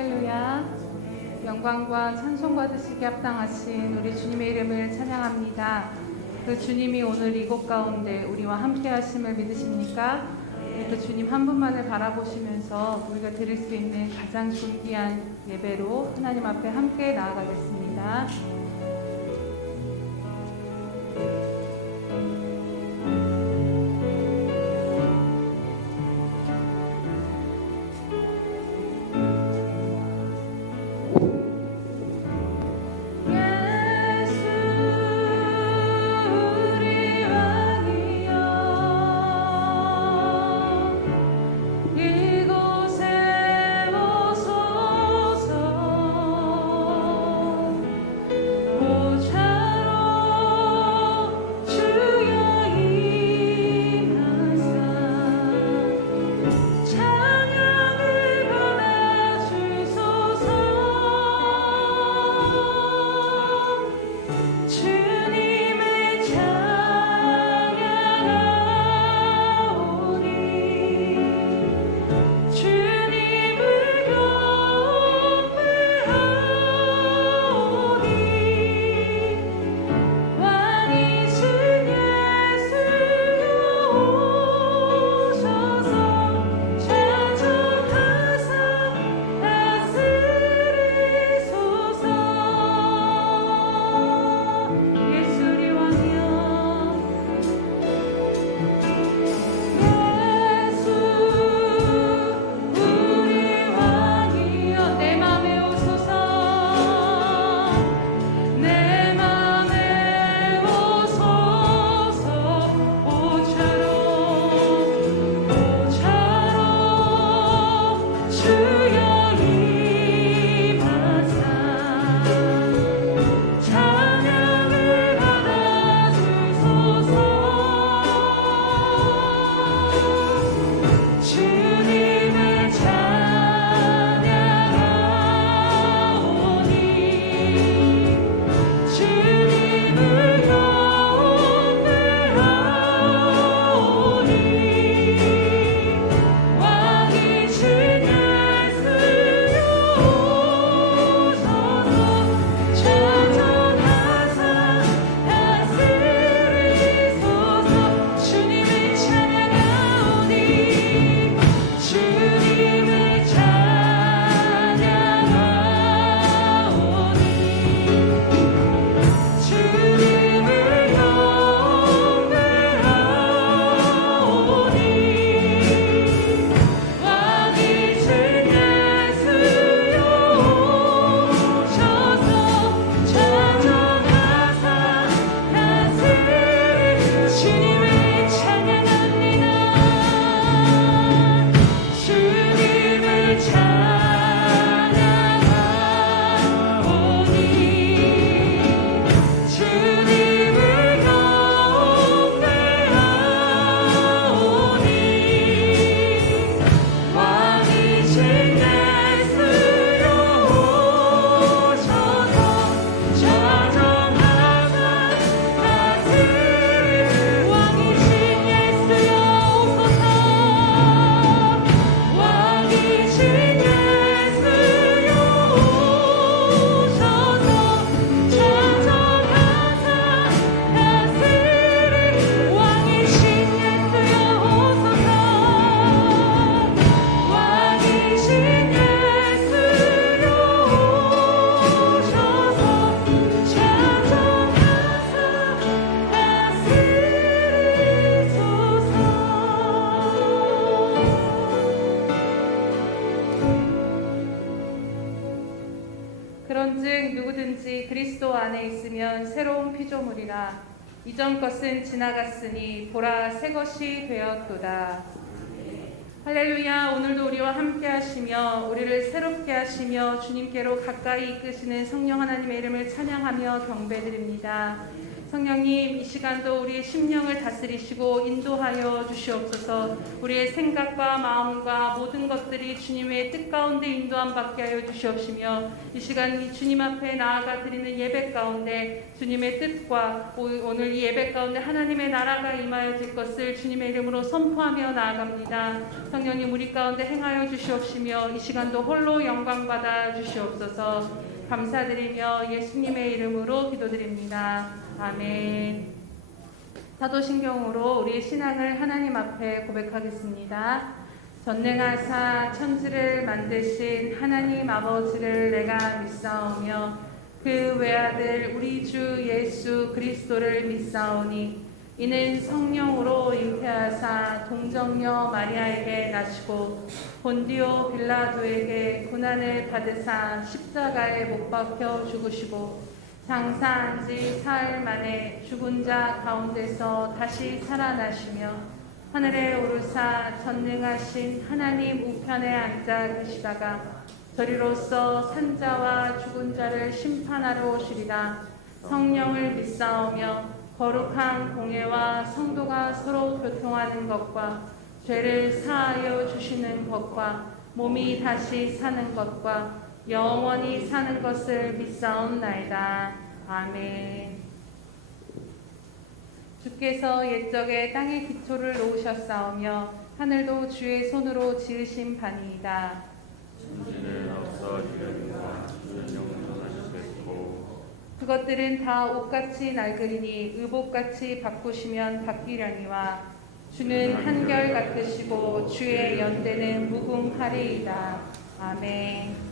할렐루야. 영광과 찬송 받으시기 합당하신 우리 주님의 이름을 찬양합니다. 그 주님이 오늘 이곳 가운데 우리와 함께 하심을 믿으십니까? 그 주님 한 분만을 바라보시면서 우리가 드릴 수 있는 가장 존귀한 예배로 하나님 앞에 함께 나아가겠습니다. 그런즉 누구든지 그리스도 안에 있으면 새로운 피조물이라. 이전 것은 지나갔으니 보라 새 것이 되었도다. 할렐루야. 오늘도 우리와 함께 하시며 우리를 새롭게 하시며 주님께로 가까이 이끄시는 성령 하나님의 이름을 찬양하며 경배드립니다. 성령님, 이 시간도 우리의 심령을 다스리시고 인도하여 주시옵소서. 우리의 생각과 마음과 모든 것들이 주님의 뜻 가운데 인도함 받게 하여 주시옵시며, 이 시간 이 주님 앞에 나아가 드리는 예배 가운데 주님의 뜻과 오늘 이 예배 가운데 하나님의 나라가 임하여질 것을 주님의 이름으로 선포하며 나아갑니다. 성령님, 우리 가운데 행하여 주시옵시며, 이 시간도 홀로 영광 받아 주시옵소서. 감사드리며 예수님의 이름으로 기도드립니다. 아멘. 사도신경으로 우리의 신앙을 하나님 앞에 고백하겠습니다. 전능하사 천지를 만드신 하나님 아버지를 내가 믿사오며 그 외아들 우리 주 예수 그리스도를 믿사오니 이는 성령으로 잉태하사 동정녀 마리아에게 나시고 본디오 빌라도에게 고난을 받으사 십자가에 못 박혀 죽으시고 장사한 지 사흘 만에 죽은 자 가운데서 다시 살아나시며 하늘에 오르사 전능하신 하나님 우편에 앉아 계시다가 저리로서 산자와 죽은 자를 심판하러 오시리라. 성령을 믿사오며 거룩한 공예와 성도가 서로 교통하는 것과 죄를 사하여 주시는 것과 몸이 다시 사는 것과 영원히 사는 것을 믿사옵나이다. 아멘. 주께서 옛적에 땅의 기초를 놓으셨사오며 하늘도 주의 손으로 지으신 바니이다. 천지는 없어지려니와 주는 영원하시겠고 그것들은 다 옷같이 낡으리니 의복같이 바꾸시면 바뀌려니와 주는 한결 같으시고 주의 연대는 무궁하리이다. 아멘.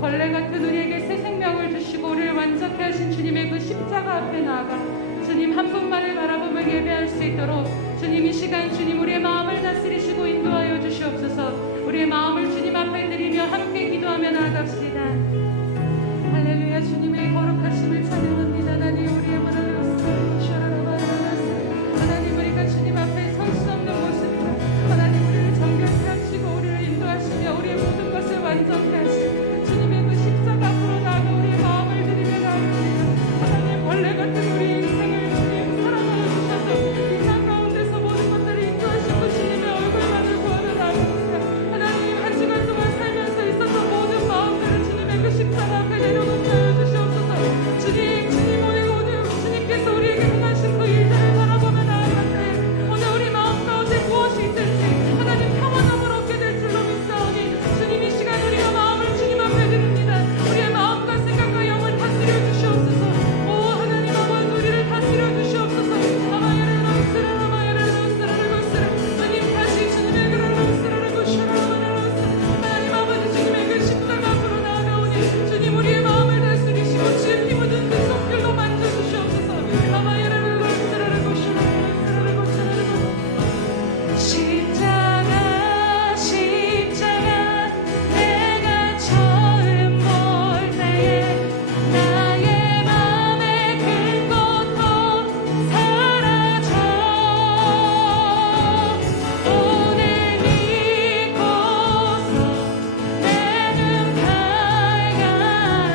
벌레 같은 우리에게 새 생명을 주시고 우리를 완전케 하신 주님의 그 십자가 앞에 나아가 주님 한 분만을 바라보며 예배할 수 있도록 주님 이 시간 주님 우리의 마음을 다스리시고 인도하여 주시옵소서. 우리의 마음을 주님 앞에 드리며 함께 기도하며 나아갑시다. 할렐루야. 주님의 거룩하심을 찬양합니다. 하나님 우리의 문을 하나님 우리가 주님 앞에 설 수 없는 모습이다. 하나님 우리를 정결케 하시고 우리를 인도하시며 우리의 모든 것을 완전케 하시고 주님의 그 십자가 앞으로 나아가 우리의 마음을 드리며 나아갑니다. 하나님 원래 같은 우리 인생을 주님 사랑하여 주셔서 이 땅 가운데 주님 우리의 마음을 다스리시고 주의 피 묻은 그 손길로 만져주시옵소서. 아마야라를 쓰라르고 쓰라르고 쓰라르고 십자가 십자가 내가 처음 볼 때에 나의 맘의 큰 고통 사라져 오늘 믿고서 내 눈 밝아지네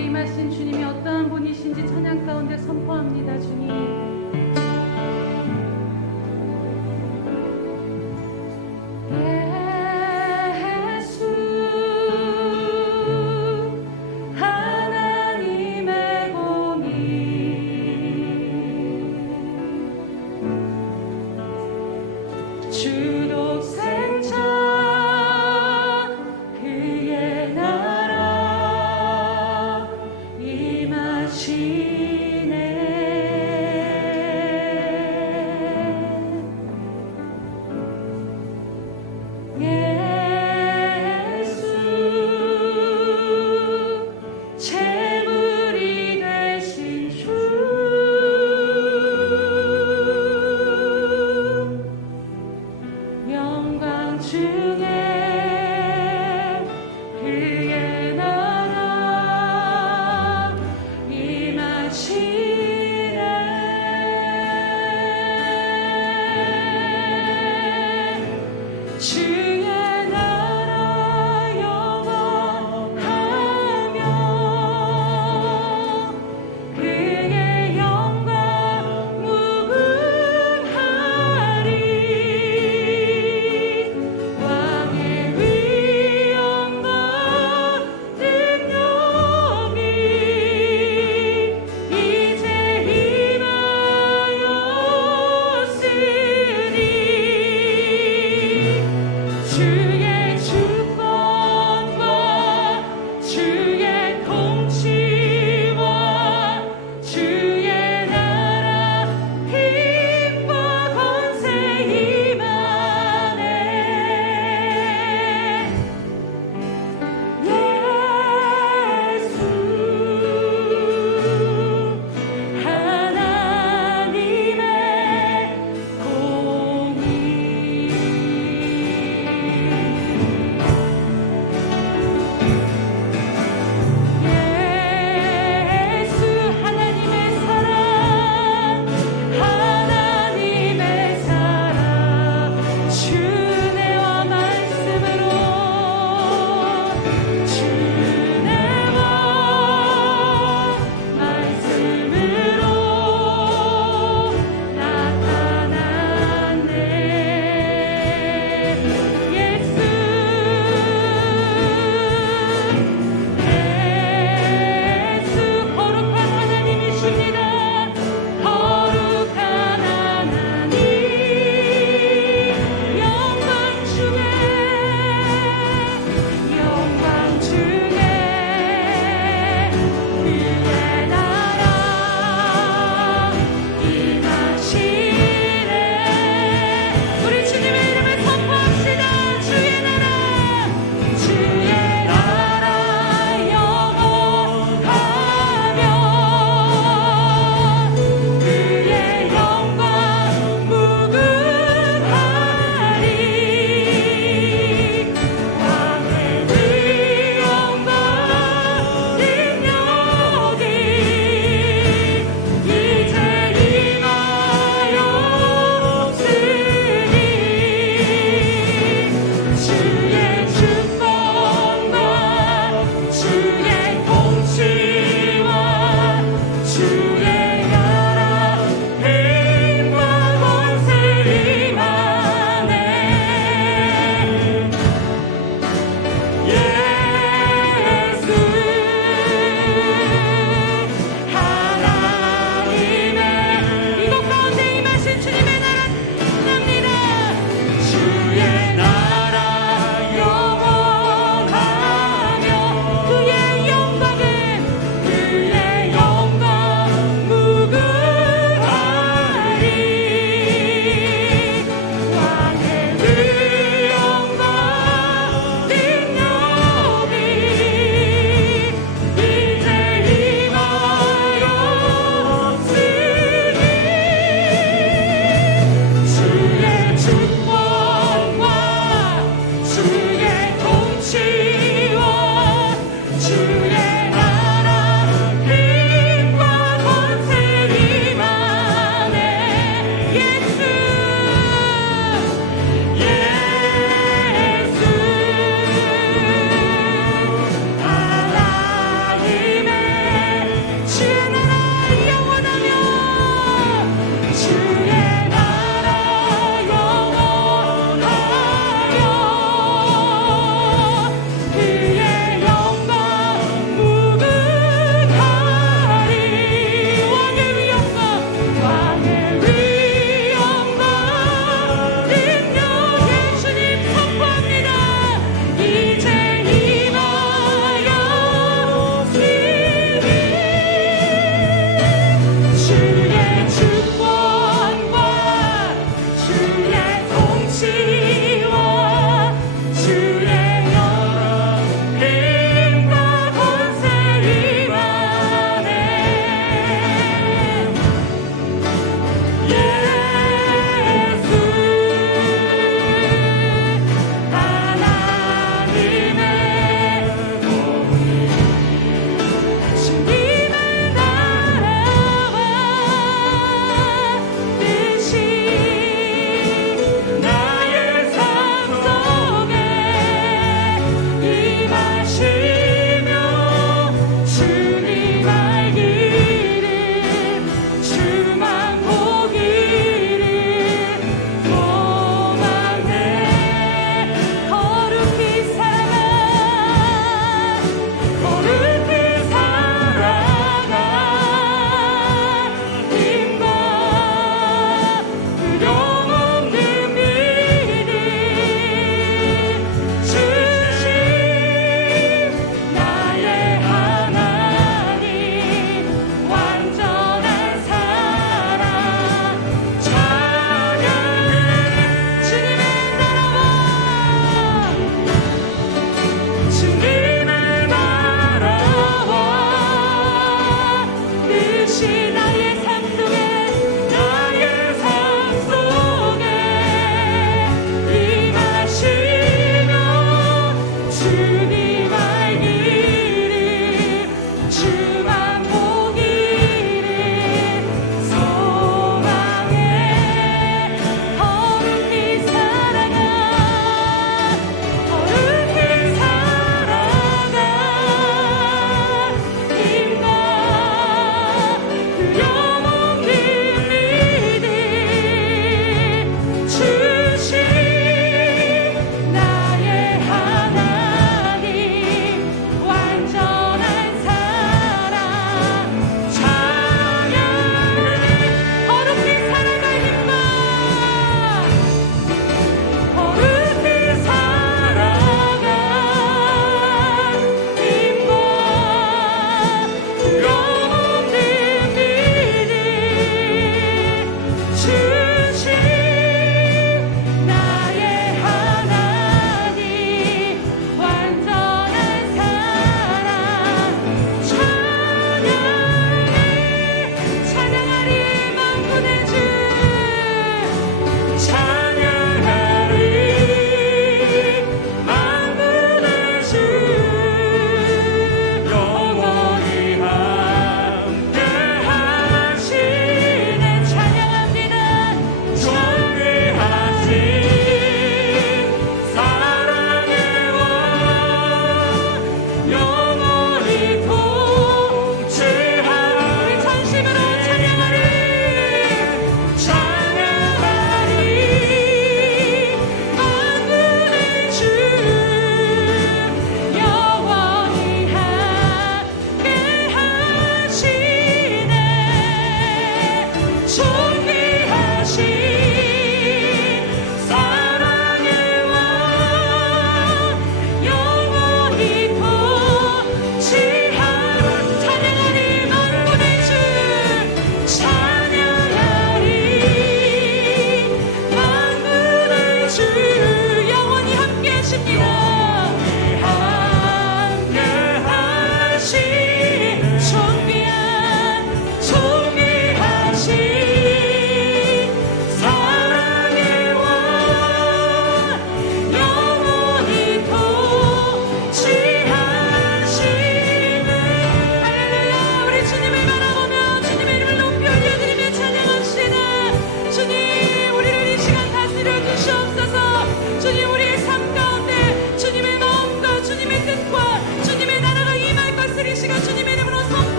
가운데 임하신 주님이 어떠한 분이신지 찬양 가운데 선포합니다. 주님. 주독 생차 그의 나라 임하시네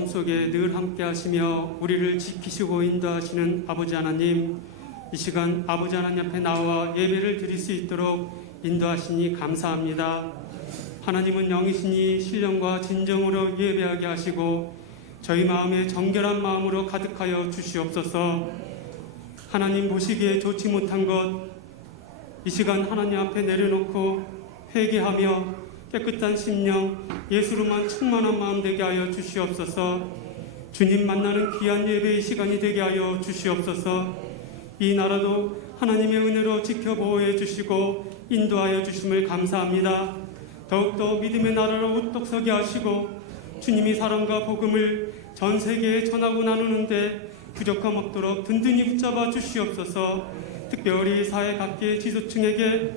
삶 속에 늘 함께 하시며 우리를 지키시고 인도하시는 아버지 하나님, 이 시간 아버지 하나님 앞에 나와 예배를 드릴 수 있도록 인도하시니 감사합니다. 하나님은 영이시니 신령과 진정으로 예배하게 하시고 저희 마음에 정결한 마음으로 가득하여 주시옵소서. 하나님 보시기에 좋지 못한 것 이 시간 하나님 앞에 내려놓고 회개하며 깨끗한 심령 예수로만 충만한 마음 되게 하여 주시옵소서. 주님 만나는 귀한 예배의 시간이 되게 하여 주시옵소서. 이 나라도 하나님의 은혜로 지켜보호해 주시고 인도하여 주심을 감사합니다. 더욱더 믿음의 나라로 우뚝 서게 하시고 주님이 사랑과 복음을 전 세계에 전하고 나누는데 부족함 없도록 든든히 붙잡아 주시옵소서. 특별히 사회 각계 지도층에게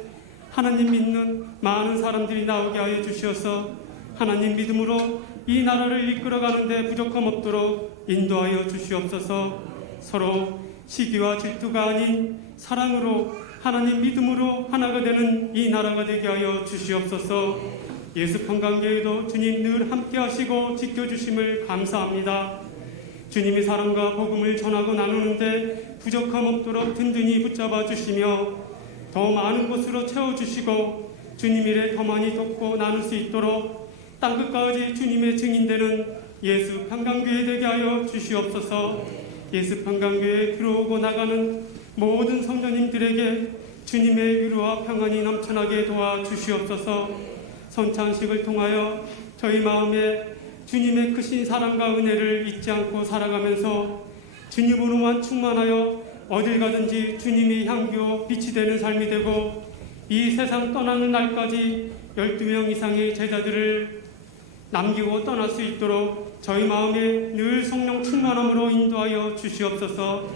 하나님 믿는 많은 사람들이 나오게 하여 주시어서 하나님 믿음으로 이 나라를 이끌어가는데 부족함 없도록 인도하여 주시옵소서. 서로 시기와 질투가 아닌 사랑으로 하나님 믿음으로 하나가 되는 이 나라가 되게 하여 주시옵소서. 예수 평강교회도 주님 늘 함께 하시고 지켜주심을 감사합니다. 주님이 사랑과 복음을 전하고 나누는데 부족함 없도록 든든히 붙잡아 주시며 더 많은 곳으로 채워주시고 주님 일에 더 많이 돕고 나눌 수 있도록 땅끝까지 주님의 증인되는 예수 평강교회 되게 하여 주시옵소서. 예수 평강교회에 들어오고 나가는 모든 성도님들에게 주님의 위로와 평안이 넘쳐나게 도와주시옵소서. 선찬식을 통하여 저희 마음에 주님의 크신 사랑과 은혜를 잊지 않고 살아가면서 주님으로만 충만하여 어딜 가든지 주님이 향기요 빛이 되는 삶이 되고 이 세상 떠나는 날까지 12명 이상의 제자들을 남기고 떠날 수 있도록 저희 마음에 늘 성령 충만함으로 인도하여 주시옵소서.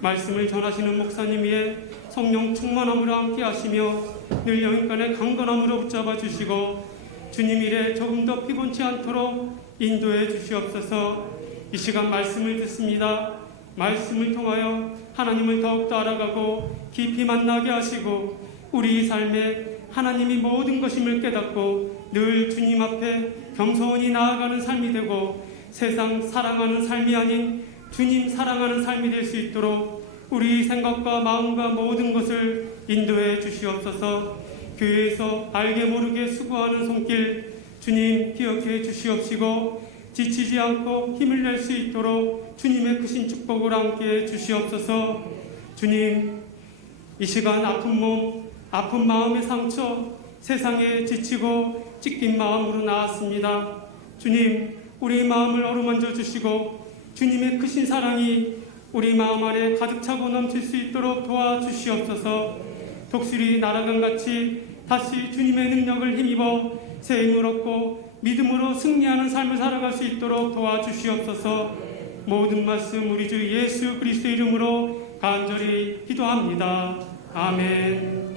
말씀을 전하시는 목사님 위에 성령 충만함으로 함께 하시며 늘 영인간의 강건함으로 붙잡아 주시고 주님 일에 조금 더 피곤치 않도록 인도해 주시옵소서. 이 시간 말씀을 듣습니다. 말씀을 통하여 하나님을 더욱더 알아가고 깊이 만나게 하시고 우리 삶에 하나님이 모든 것임을 깨닫고 늘 주님 앞에 겸손히 나아가는 삶이 되고 세상 사랑하는 삶이 아닌 주님 사랑하는 삶이 될 수 있도록 우리 생각과 마음과 모든 것을 인도해 주시옵소서. 교회에서 알게 모르게 수고하는 손길 주님 기억해 주시옵시고 지치지 않고 힘을 낼 수 있도록 주님의 크신 축복을 함께 주시옵소서. 주님 이 시간 아픈 몸 아픈 마음의 상처 세상에 지치고 찢긴 마음으로 나왔습니다. 주님 우리 마음을 어루만져 주시고 주님의 크신 사랑이 우리 마음 안에 가득 차고 넘칠 수 있도록 도와주시옵소서. 독수리 날아간같이 다시 주님의 능력을 힘입어 새 힘을 얻고 믿음으로 승리하는 삶을 살아갈 수 있도록 도와주시옵소서. 모든 말씀 우리 주 예수 그리스도 이름으로 간절히 기도합니다. 아멘.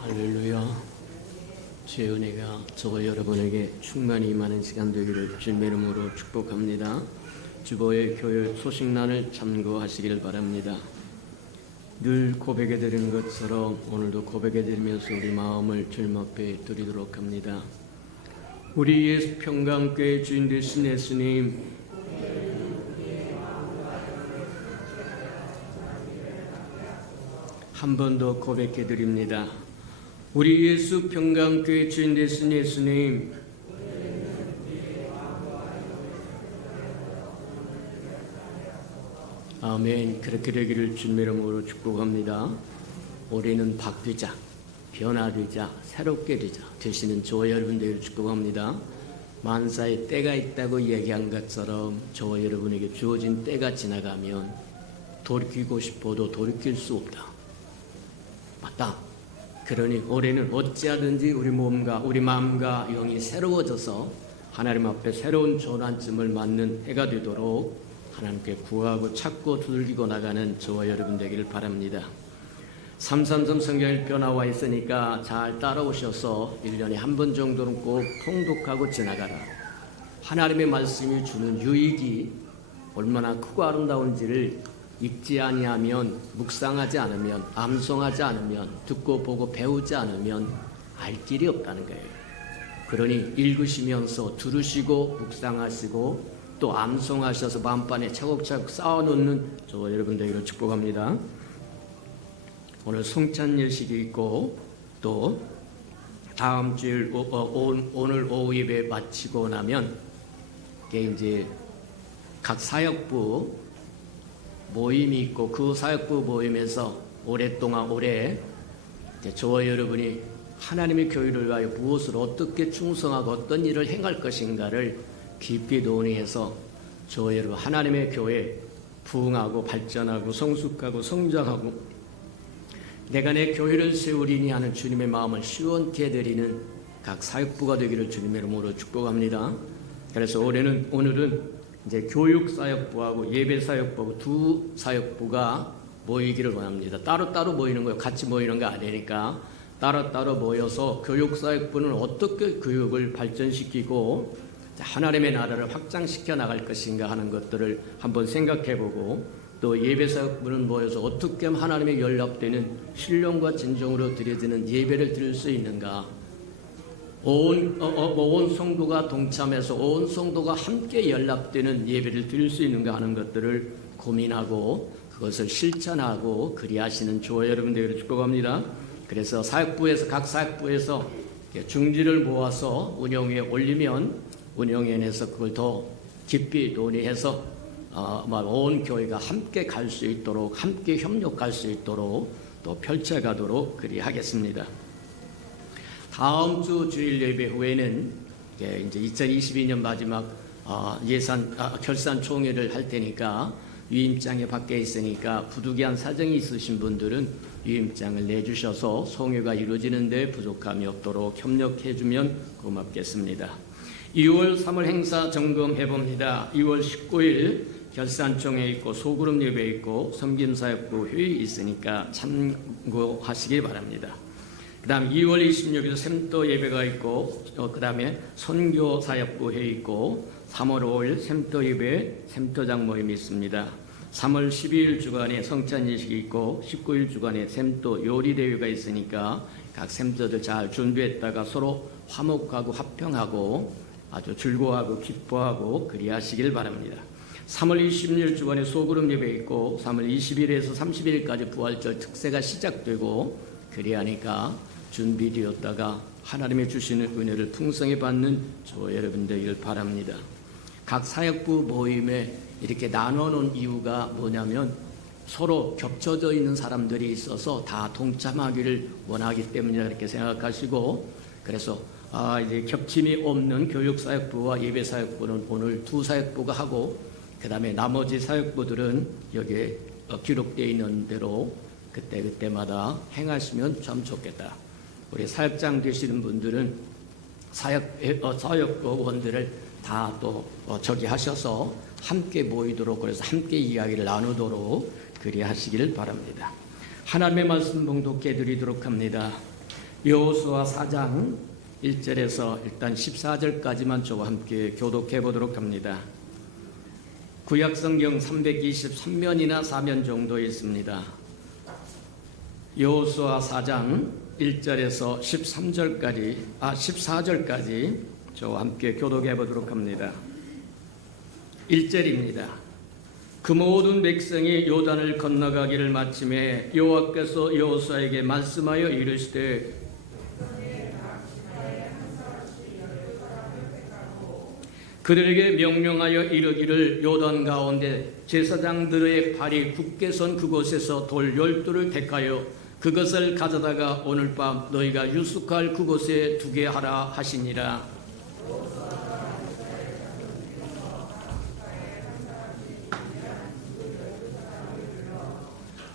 할렐루야. 주의 은혜가 저와 여러분에게 충만히 임하는 시간 되기를 주님의 이름으로 축복합니다. 주보의 교회 소식란을 참고하시길 바랍니다. 늘 고백해 드리는 것처럼 오늘도 고백해 드리면서 우리 마음을 주님 앞에 드리도록 합니다. 우리 예수 평강교회 주인 되신 예수님, 한 번 더 고백해 드립니다. 우리 예수 평강교회 주인 되신 예수님, 아멘. 그렇게 되기를 주님의 이름으로 축복합니다. 올해는 바뀌자, 변화되자, 새롭게 되시는 저와 여러분 되기를 축복합니다. 만사에 때가 있다고 얘기한 것처럼 저와 여러분에게 주어진 때가 지나가면 돌이키고 싶어도 돌이킬 수 없다. 맞다. 그러니 올해는 어찌하든지 우리 몸과 우리 마음과 영이 새로워져서 하나님 앞에 새로운 전환점을 맞는 해가 되도록 하나님께 구하고 찾고 두들기고 나가는 저와 여러분 되기를 바랍니다. 333 성경일표 나와 있으니까 잘 따라오셔서 1년에 한 번 정도는 꼭 통독하고 지나가라. 하나님의 말씀이 주는 유익이 얼마나 크고 아름다운지를 읽지 아니하면, 묵상하지 않으면, 암송하지 않으면, 듣고 보고 배우지 않으면 알 길이 없다는 거예요. 그러니 읽으시면서 들으시고 묵상하시고 또 암송하셔서 마음판에 차곡차곡 쌓아놓는 저와 여러분 되기를 축복합니다. 오늘 성찬 예식이 있고 또 다음 주일 오늘 오후 예배 마치고 나면 이제 각 사역부 모임이 있고 그 사역부 모임에서 오랫동안 저와 여러분이 하나님의 교회를 위하여 무엇을 어떻게 충성하고 어떤 일을 행할 것인가를 깊이 논의해서 저와 여러분 하나님의 교회 부흥하고 발전하고 성숙하고 성장하고 내가 내 교회를 세우리니 하는 주님의 마음을 시원케 해드리는 각 사역부가 되기를 주님의 이름으로 축복합니다. 그래서 오늘은 이제 교육사역부하고 예배사역부하고 두 사역부가 모이기를 원합니다. 따로따로 모이는 거예요. 같이 모이는 거 아니니까 따로따로 모여서 교육사역부는 어떻게 교육을 발전시키고 하나님의 나라를 확장시켜 나갈 것인가 하는 것들을 한번 생각해보고 또 예배사역부는 모여서 어떻게 하면 하나님의 연락되는 신령과 진정으로 드려지는 예배를 드릴 수 있는가, 온 성도가 동참해서 온 성도가 함께 연락되는 예배를 드릴 수 있는가 하는 것들을 고민하고 그것을 실천하고 그리하시는 주와 여러분 되기를 축복합니다. 그래서 각 사역부에서 중지를 모아서 운영에 올리면 운영위원회에서 그걸 더 깊이 논의해서 온 교회가 함께 갈 수 있도록, 함께 협력할 수 있도록 또 펼쳐가도록 그리하겠습니다. 다음 주 주일 예배 후에는 이제 2022년 마지막 결산 총회를 할 테니까 위임장에 밖에 있으니까 부득이한 사정이 있으신 분들은 위임장을 내주셔서 송회가 이루어지는데 부족함이 없도록 협력해주면 고맙겠습니다. 2월 3월 행사 점검해봅니다. 2월 19일 결산총회 있고 소그룹 예배 있고 섬김사역부 회의 있으니까 참고하시기 바랍니다. 그 다음 2월 26일 샘도 예배가 있고 그 다음에 선교사역부 회의 있고 3월 5일 샘도 예배 샘도장 모임이 있습니다. 3월 12일 주간에 성찬 예식이 있고 19일 주간에 샘도 요리 대회가 있으니까 각 샘도들 잘 준비했다가 서로 화목하고 화평하고 아주 즐거워하고 기뻐하고 그리하시길 바랍니다. 3월 20일 주간에 소그룹 예배 있고 3월 20일에서 30일까지 부활절 특세가 시작되고 그리하니까 준비되었다가 하나님의 주시는 은혜를 풍성히 받는 저와 여러분 되기를 바랍니다. 각 사역부 모임에 이렇게 나눠놓은 이유가 뭐냐면 서로 겹쳐져 있는 사람들이 있어서 다 동참하기를 원하기 때문이다 이렇게 생각하시고 그래서 이제 겹침이 없는 교육사역부와 예배사역부는 오늘 두 사역부가 하고 그 다음에 나머지 사역부들은 여기에 기록되어 있는 대로 그때마다 행하시면 참 좋겠다. 우리 사역장 되시는 분들은 사역원들을 다 또 저기 하셔서 함께 모이도록 그래서 함께 이야기를 나누도록 그리하시기를 바랍니다. 하나님의 말씀 봉독해 드리도록 합니다. 여호수아 4장 1절에서 일단 14절까지만 저와 함께 교독해 보도록 합니다. 구약성경 323면이나 4면 정도 있습니다. 여호수아 4장 1절에서 14절까지 저와 함께 교독해 보도록 합니다. 1절입니다. 그 모든 백성이 요단을 건너가기를 마침에 여호와께서 여호수아에게 말씀하여 이르시되 그들에게 명령하여 이르기를 요단 가운데 제사장들의 발이 굳게 선 그곳에서 돌 12를 택하여 그것을 가져다가 오늘 밤 너희가 유숙할 그곳에 두게 하라 하시니라.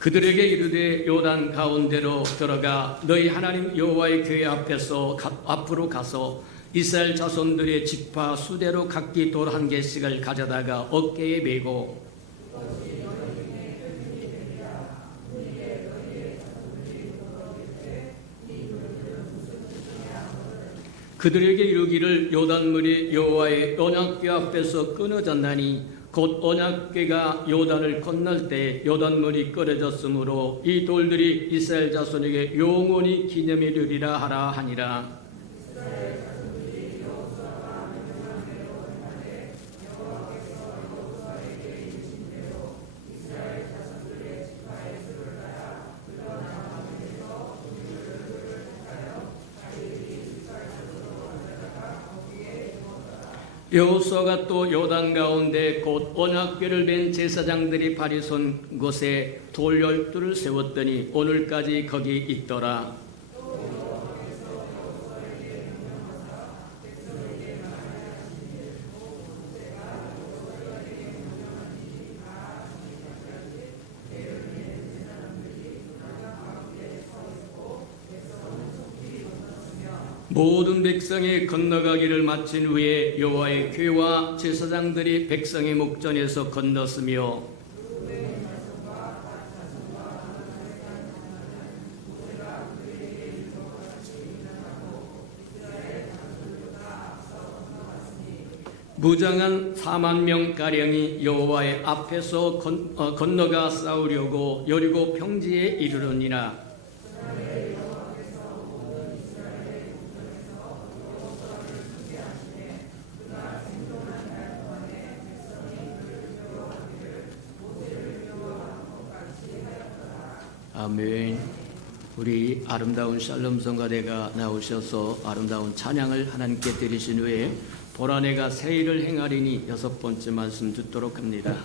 그들에게 이르되 요단 가운데로 들어가 너희 하나님 여호와의 교회 앞으로 가서 이스라엘 자손들의 지파 수대로 각기 돌 한 개씩을 가져다가 어깨에 메고 그들에게 이르기를 요단물이 여호와의 언약궤 앞에서 끊어졌나니 곧 언약궤가 요단을 건널 때 요단물이 끊어졌으므로 이 돌들이 이스라엘 자손에게 영원히 기념이 되리라 하라 하니라. 여호수아가 또 요단 가운데 곧 언약궤를 맨 제사장들이 발이 선 곳에 돌 12를 세웠더니 오늘까지 거기 있더라. 모든 백성이 건너가기를 마친 후에 여호와의 궤와 제사장들이 백성의 목전에서 건넜으며 무장한 4만 명 가량이 여호와의 앞에서 건너가 싸우려고 여리고 평지에 이르러니라. 아멘. 우리 아름다운 샬롬 성가대가 나오셔서 아름다운 찬양을 하나님께 드리신 후에 보라 내가 새 일을 행하리니 6번째 말씀 듣도록 합니다.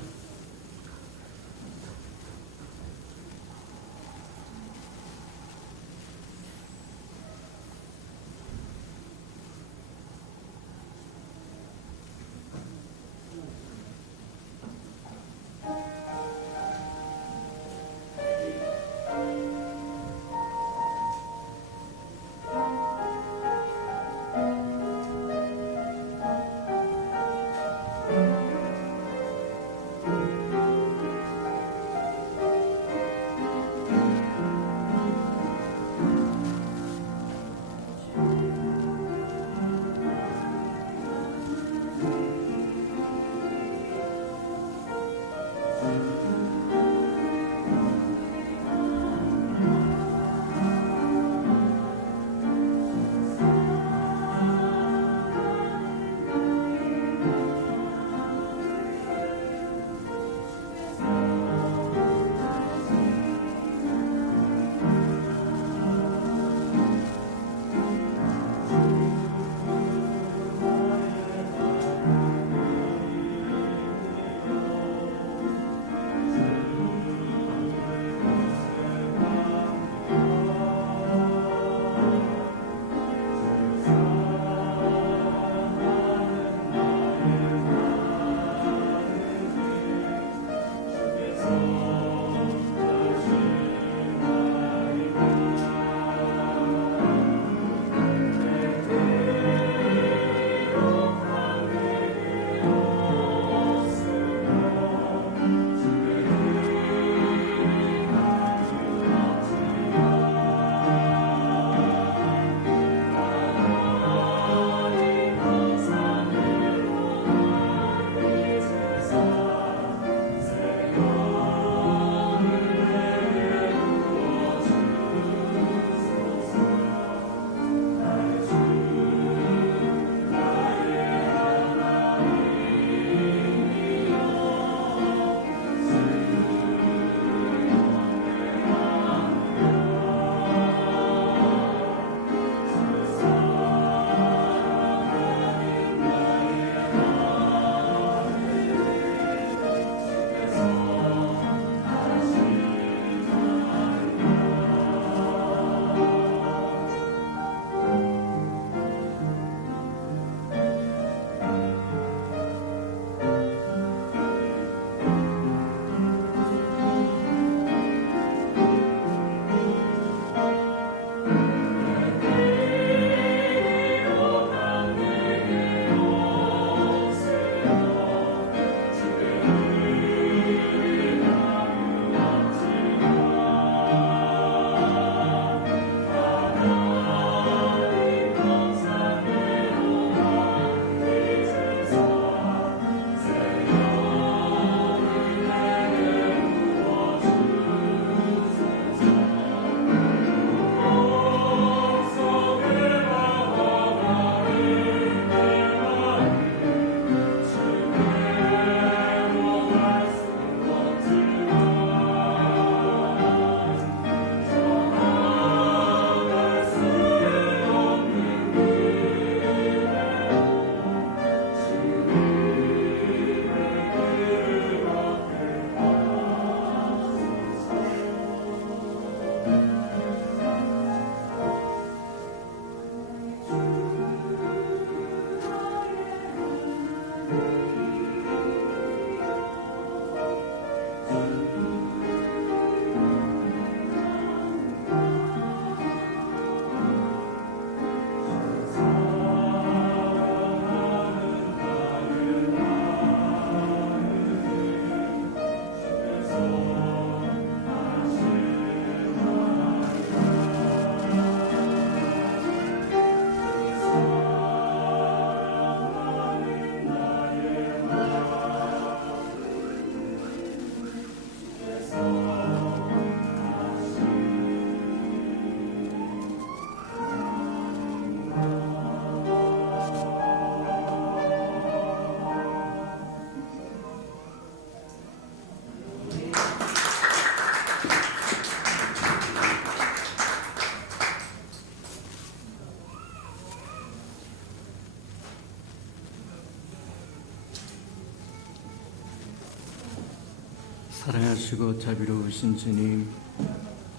사랑하시고 자비로우신 주님,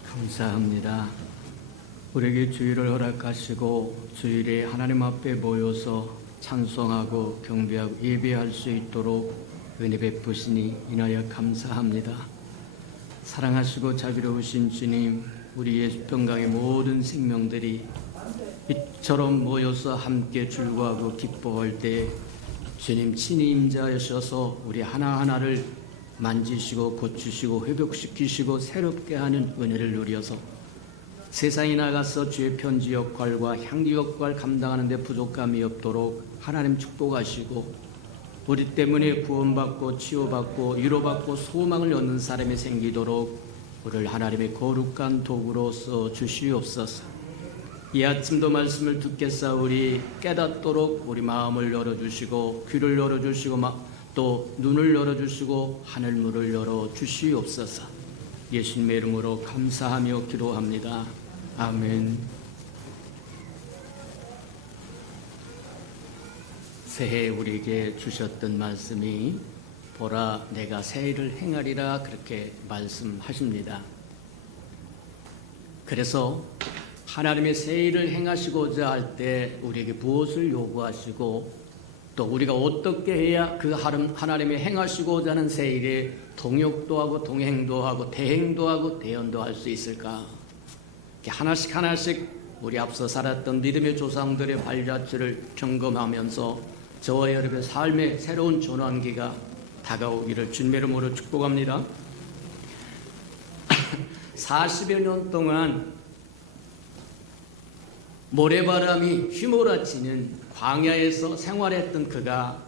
감사합니다. 우리에게 주일을 허락하시고 주일에 하나님 앞에 모여서 찬송하고 경배하고 예배할 수 있도록 은혜 베푸시니 인하여 감사합니다. 사랑하시고 자비로우신 주님, 우리 예수평강의 모든 생명들이 이처럼 모여서 함께 즐거워하고 기뻐할 때 주님 친히 임재하셔서 우리 하나하나를 만지시고 고치시고 회복시키시고 새롭게 하는 은혜를 누려서 세상에 나가서 주의 편지 역할과 향기 역할 감당하는 데 부족함이 없도록 하나님 축복하시고 우리 때문에 구원받고 치유받고 위로받고 소망을 얻는 사람이 생기도록 우리를 하나님의 거룩한 도구로 써 주시옵소서. 이 아침도 말씀을 듣겠사오니 깨닫도록 우리 마음을 열어주시고 귀를 열어주시고 또 눈을 열어주시고 하늘문을 열어주시옵소서. 예수님의 이름으로 감사하며 기도합니다. 아멘. 새해 우리에게 주셨던 말씀이 보라 내가 새해를 행하리라 그렇게 말씀하십니다. 그래서 하나님의 새해를 행하시고자 할 때 우리에게 무엇을 요구하시고 또 우리가 어떻게 해야 그 하나님의 행하시고자 하는 새해에 동역도 하고 동행도 하고 대행도 하고 대연도 할 수 있을까? 하나씩 하나씩 우리 앞서 살았던 믿음의 조상들의 발자취를 점검하면서 저와 여러분의 삶의 새로운 전환기가 다가오기를 주님의 이름으로 축복합니다. 40여 년 동안 모래바람이 휘몰아치는 광야에서 생활했던 그가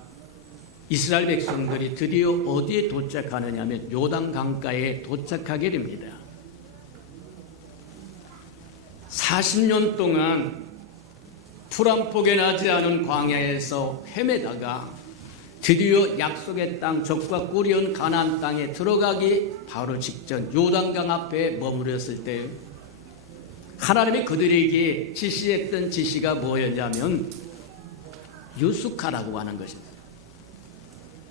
이스라엘 백성들이 드디어 어디에 도착하느냐 하면 요단 강가에 도착하게 됩니다. 40년 동안 풀 한 폭에 나지 않은 광야에서 헤매다가 드디어 약속의 땅 적과 꿀이온 가나안 땅에 들어가기 바로 직전 요단강 앞에 머무렀을 때 하나님이 그들에게 지시했던 지시가 뭐였냐면 유숙하라고 하는 것입니다.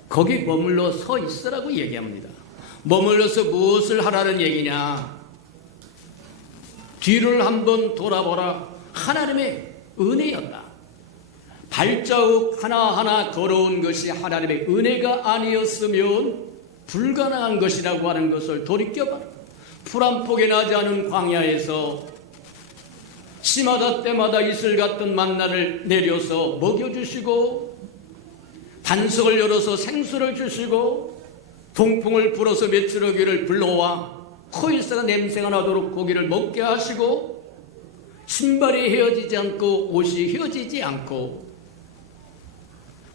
거기 머물러 서 있으라고 얘기합니다. 머물러서 무엇을 하라는 얘기냐? 뒤를 한번 돌아보라. 하나님의 은혜였다. 발자국 하나하나 걸어온 것이 하나님의 은혜가 아니었으면 불가능한 것이라고 하는 것을 돌이켜봐라. 풀 한 폭에 나지 않은 광야에서 시마다 때마다 이슬 같은 만나를 내려서 먹여주시고 반석을 열어서 생수를 주시고 동풍을 불어서 메추라기를 불러와 코에서 냄새가 나도록 고기를 먹게 하시고 신발이 헤어지지 않고 옷이 헤어지지 않고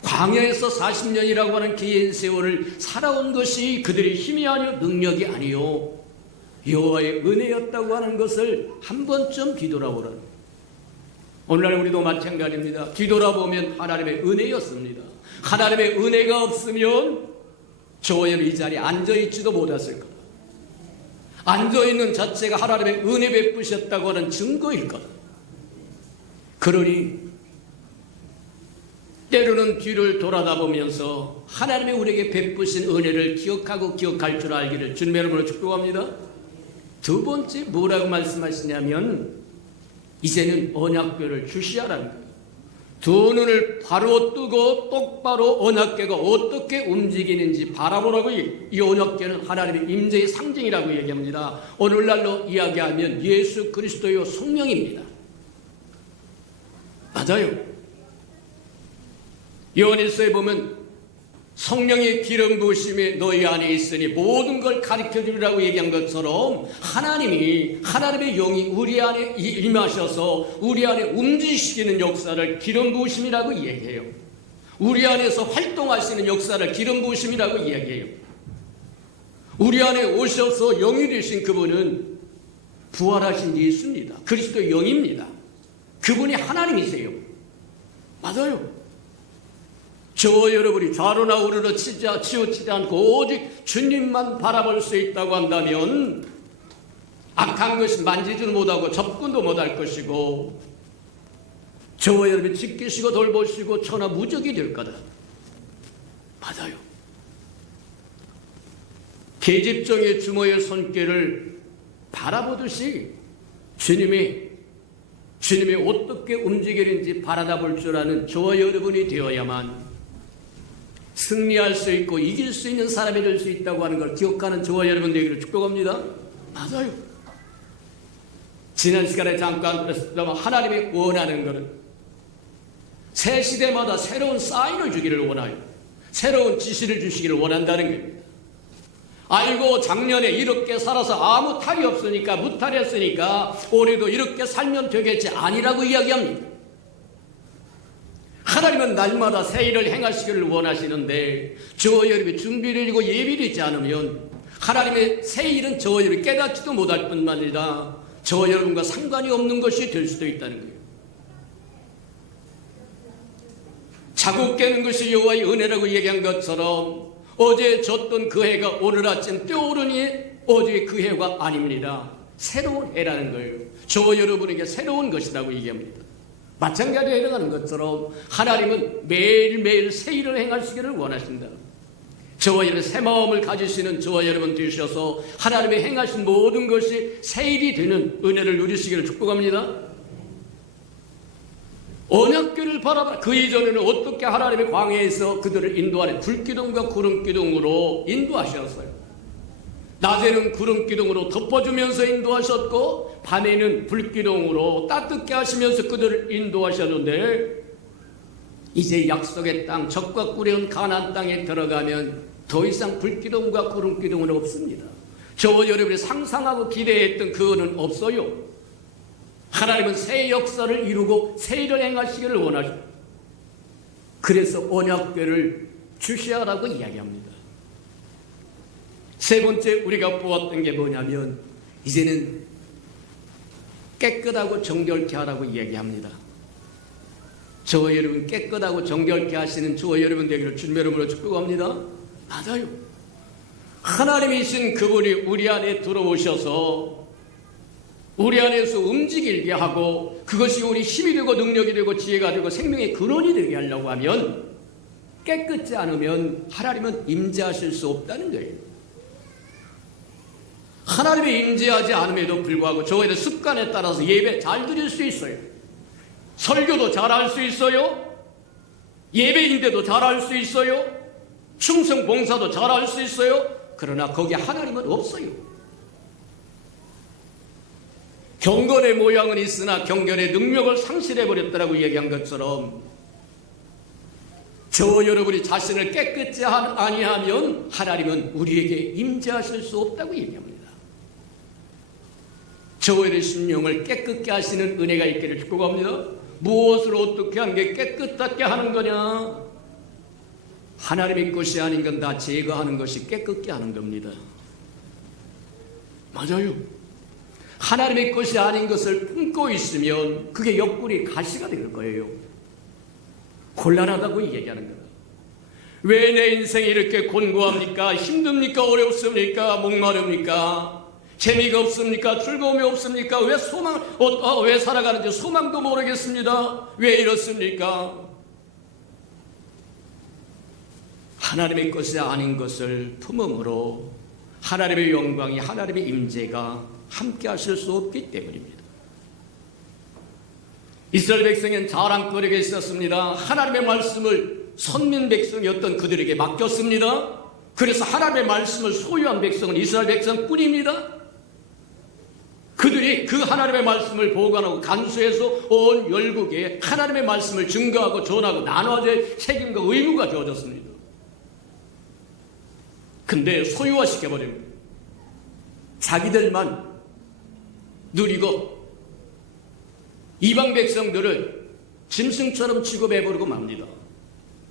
광야에서 40년이라고 하는 긴 세월을 살아온 것이 그들의 힘이 아니요 능력이 아니요 여호와의 은혜였다고 하는 것을 한 번쯤 뒤돌아보라. 오늘날 우리도 마찬가지입니다. 뒤돌아보면 하나님의 은혜였습니다. 하나님의 은혜가 없으면 저와 이 자리에 앉아있지도 못했을 거다. 앉아있는 자체가 하나님의 은혜 베푸셨다고 하는 증거일 거다. 그러니 때로는 뒤를 돌아다보면서 하나님이 우리에게 베푸신 은혜를 기억하고 기억할 줄 알기를 주님의 이름으로 축복합니다. 두 번째 뭐라고 말씀하시냐면 이제는 언약궤를 주시하라는 거예요. 두 눈을 바로 뜨고 똑바로 언약궤가 어떻게 움직이는지 바라보라고. 이 언약궤는 하나님의 임재의 상징이라고 얘기합니다. 오늘날로 이야기하면 예수 그리스도의 성령입니다. 맞아요. 요한일서에 보면 성령의 기름 부으심이 너희 안에 있으니 모든 걸 가르쳐주리라고 얘기한 것처럼 하나님의 영이 우리 안에 임하셔서 우리 안에 움직이시는 역사를 기름 부으심이라고 얘기해요. 우리 안에서 활동하시는 역사를 기름 부으심이라고 얘기해요. 우리 안에 오셔서 영이 되신 그분은 부활하신 예수입니다. 그리스도의 영입니다. 그분이 하나님이세요. 맞아요. 저와 여러분이 좌로나 우로로 치우치지 않고 오직 주님만 바라볼 수 있다고 한다면 악한 것이 만지지도 못하고 접근도 못할 것이고 저와 여러분이 지키시고 돌보시고 천하무적이 될 거다. 맞아요. 계집종의 주모의 손길을 바라보듯이 주님이 어떻게 움직이는지 바라볼 줄 아는 저와 여러분이 되어야만 승리할 수 있고 이길 수 있는 사람이 될 수 있다고 하는 걸 기억하는 저와 여러분 되기를 축복합니다. 맞아요. 지난 시간에 잠깐 그랬습니다만 하나님이 원하는 것은 새 시대마다 새로운 사인을 주기를 원하요. 새로운 지시를 주시기를 원한다는 겁니다. 아이고 작년에 이렇게 살아서 아무 탈이 없으니까 무탈했으니까 올해도 이렇게 살면 되겠지 아니라고 이야기합니다. 하나님은 날마다 새 일을 행하시기를 원하시는데 저와 여러분이 준비를 하고 예비를 하지 않으면 하나님의 새 일은 저와 여러분이 깨닫지도 못할 뿐만 아니라 저와 여러분과 상관이 없는 것이 될 수도 있다는 거예요. 자고 깨는 것이 여호와의 은혜라고 얘기한 것처럼 어제 졌던 그 해가 오늘 아침 떠오르니 어제의 그 해가 아닙니다. 새로운 해라는 거예요. 저와 여러분에게 새로운 것이라고 얘기합니다. 마찬가지로 해당하는 것처럼 하나님은 매일매일 새 일을 행하시기를 원하신다. 저와 여러분 새 마음을 가지시는 저와 여러분 되셔서 하나님의 행하신 모든 것이 새 일이 되는 은혜를 누리시기를 축복합니다. 언약궤를 바라봐. 그 이전에는 어떻게 하나님의 광야에서 그들을 인도하는 불기둥과 구름기둥으로 인도하셨어요. 낮에는 구름기둥으로 덮어주면서 인도하셨고 밤에는 불기둥으로 따뜻게 하시면서 그들을 인도하셨는데 이제 약속의 땅 적과 꿀의 가나안 땅에 들어가면 더 이상 불기둥과 구름기둥은 없습니다. 저와 여러분이 상상하고 기대했던 그거는 없어요. 하나님은 새 역사를 이루고 새 일을 행하시기를 원하십니다. 그래서 언약궤를 주시하라고 이야기합니다. 세 번째 우리가 보았던 게 뭐냐면 이제는 깨끗하고 정결케 하라고 이야기합니다. 저와 여러분 깨끗하고 정결케 하시는 저와 여러분 되기를 주님의 이름으로 축복합니다. 맞아요. 하나님이신 그분이 우리 안에 들어오셔서 우리 안에서 움직이게 하고 그것이 우리 힘이 되고 능력이 되고 지혜가 되고 생명의 근원이 되게 하려고 하면 깨끗지 않으면 하나님은 임재하실 수 없다는 거예요. 하나님이 임재하지 않음에도 불구하고 저희의 습관에 따라서 예배 잘 드릴 수 있어요. 설교도 잘 할 수 있어요. 예배인데도 잘 할 수 있어요. 충성 봉사도 잘 할 수 있어요. 그러나 거기에 하나님은 없어요. 경건의 모양은 있으나 경건의 능력을 상실해버렸다라고 얘기한 것처럼 저와 여러분이 자신을 깨끗지 아니하면 하나님은 우리에게 임재하실 수 없다고 얘기합니다. 저와 여러분의 심령을 깨끗게 하시는 은혜가 있기를 축복합니다. 무엇을 어떻게 하는 게 깨끗하게 하는 거냐? 하나님의 것이 아닌 건 다 제거하는 것이 깨끗게 하는 겁니다. 맞아요. 하나님의 것이 아닌 것을 품고 있으면 그게 옆구리 가시가 될 거예요. 곤란하다고 얘기하는 거다. 왜 내 인생이 이렇게 곤고합니까? 힘듭니까? 어렵습니까? 목마릅니까? 재미가 없습니까? 즐거움이 없습니까? 왜 왜 살아가는지 소망도 모르겠습니다. 왜 이렇습니까? 하나님의 것이 아닌 것을 품음으로 하나님의 영광이 하나님의 임재가 함께 하실 수 없기 때문입니다. 이스라엘 백성은 자랑거리가 있었습니다. 하나님의 말씀을 선민 백성이었던 그들에게 맡겼습니다. 그래서 하나님의 말씀을 소유한 백성은 이스라엘 백성뿐입니다. 그들이 그 하나님의 말씀을 보관하고 간수해서 온 열국에 하나님의 말씀을 증거하고 전하고 나눠야 될 책임과 의무가 주어졌습니다. 근데 소유화시켜버립니다. 자기들만 누리고 이방 백성들을 짐승처럼 취급해버리고 맙니다.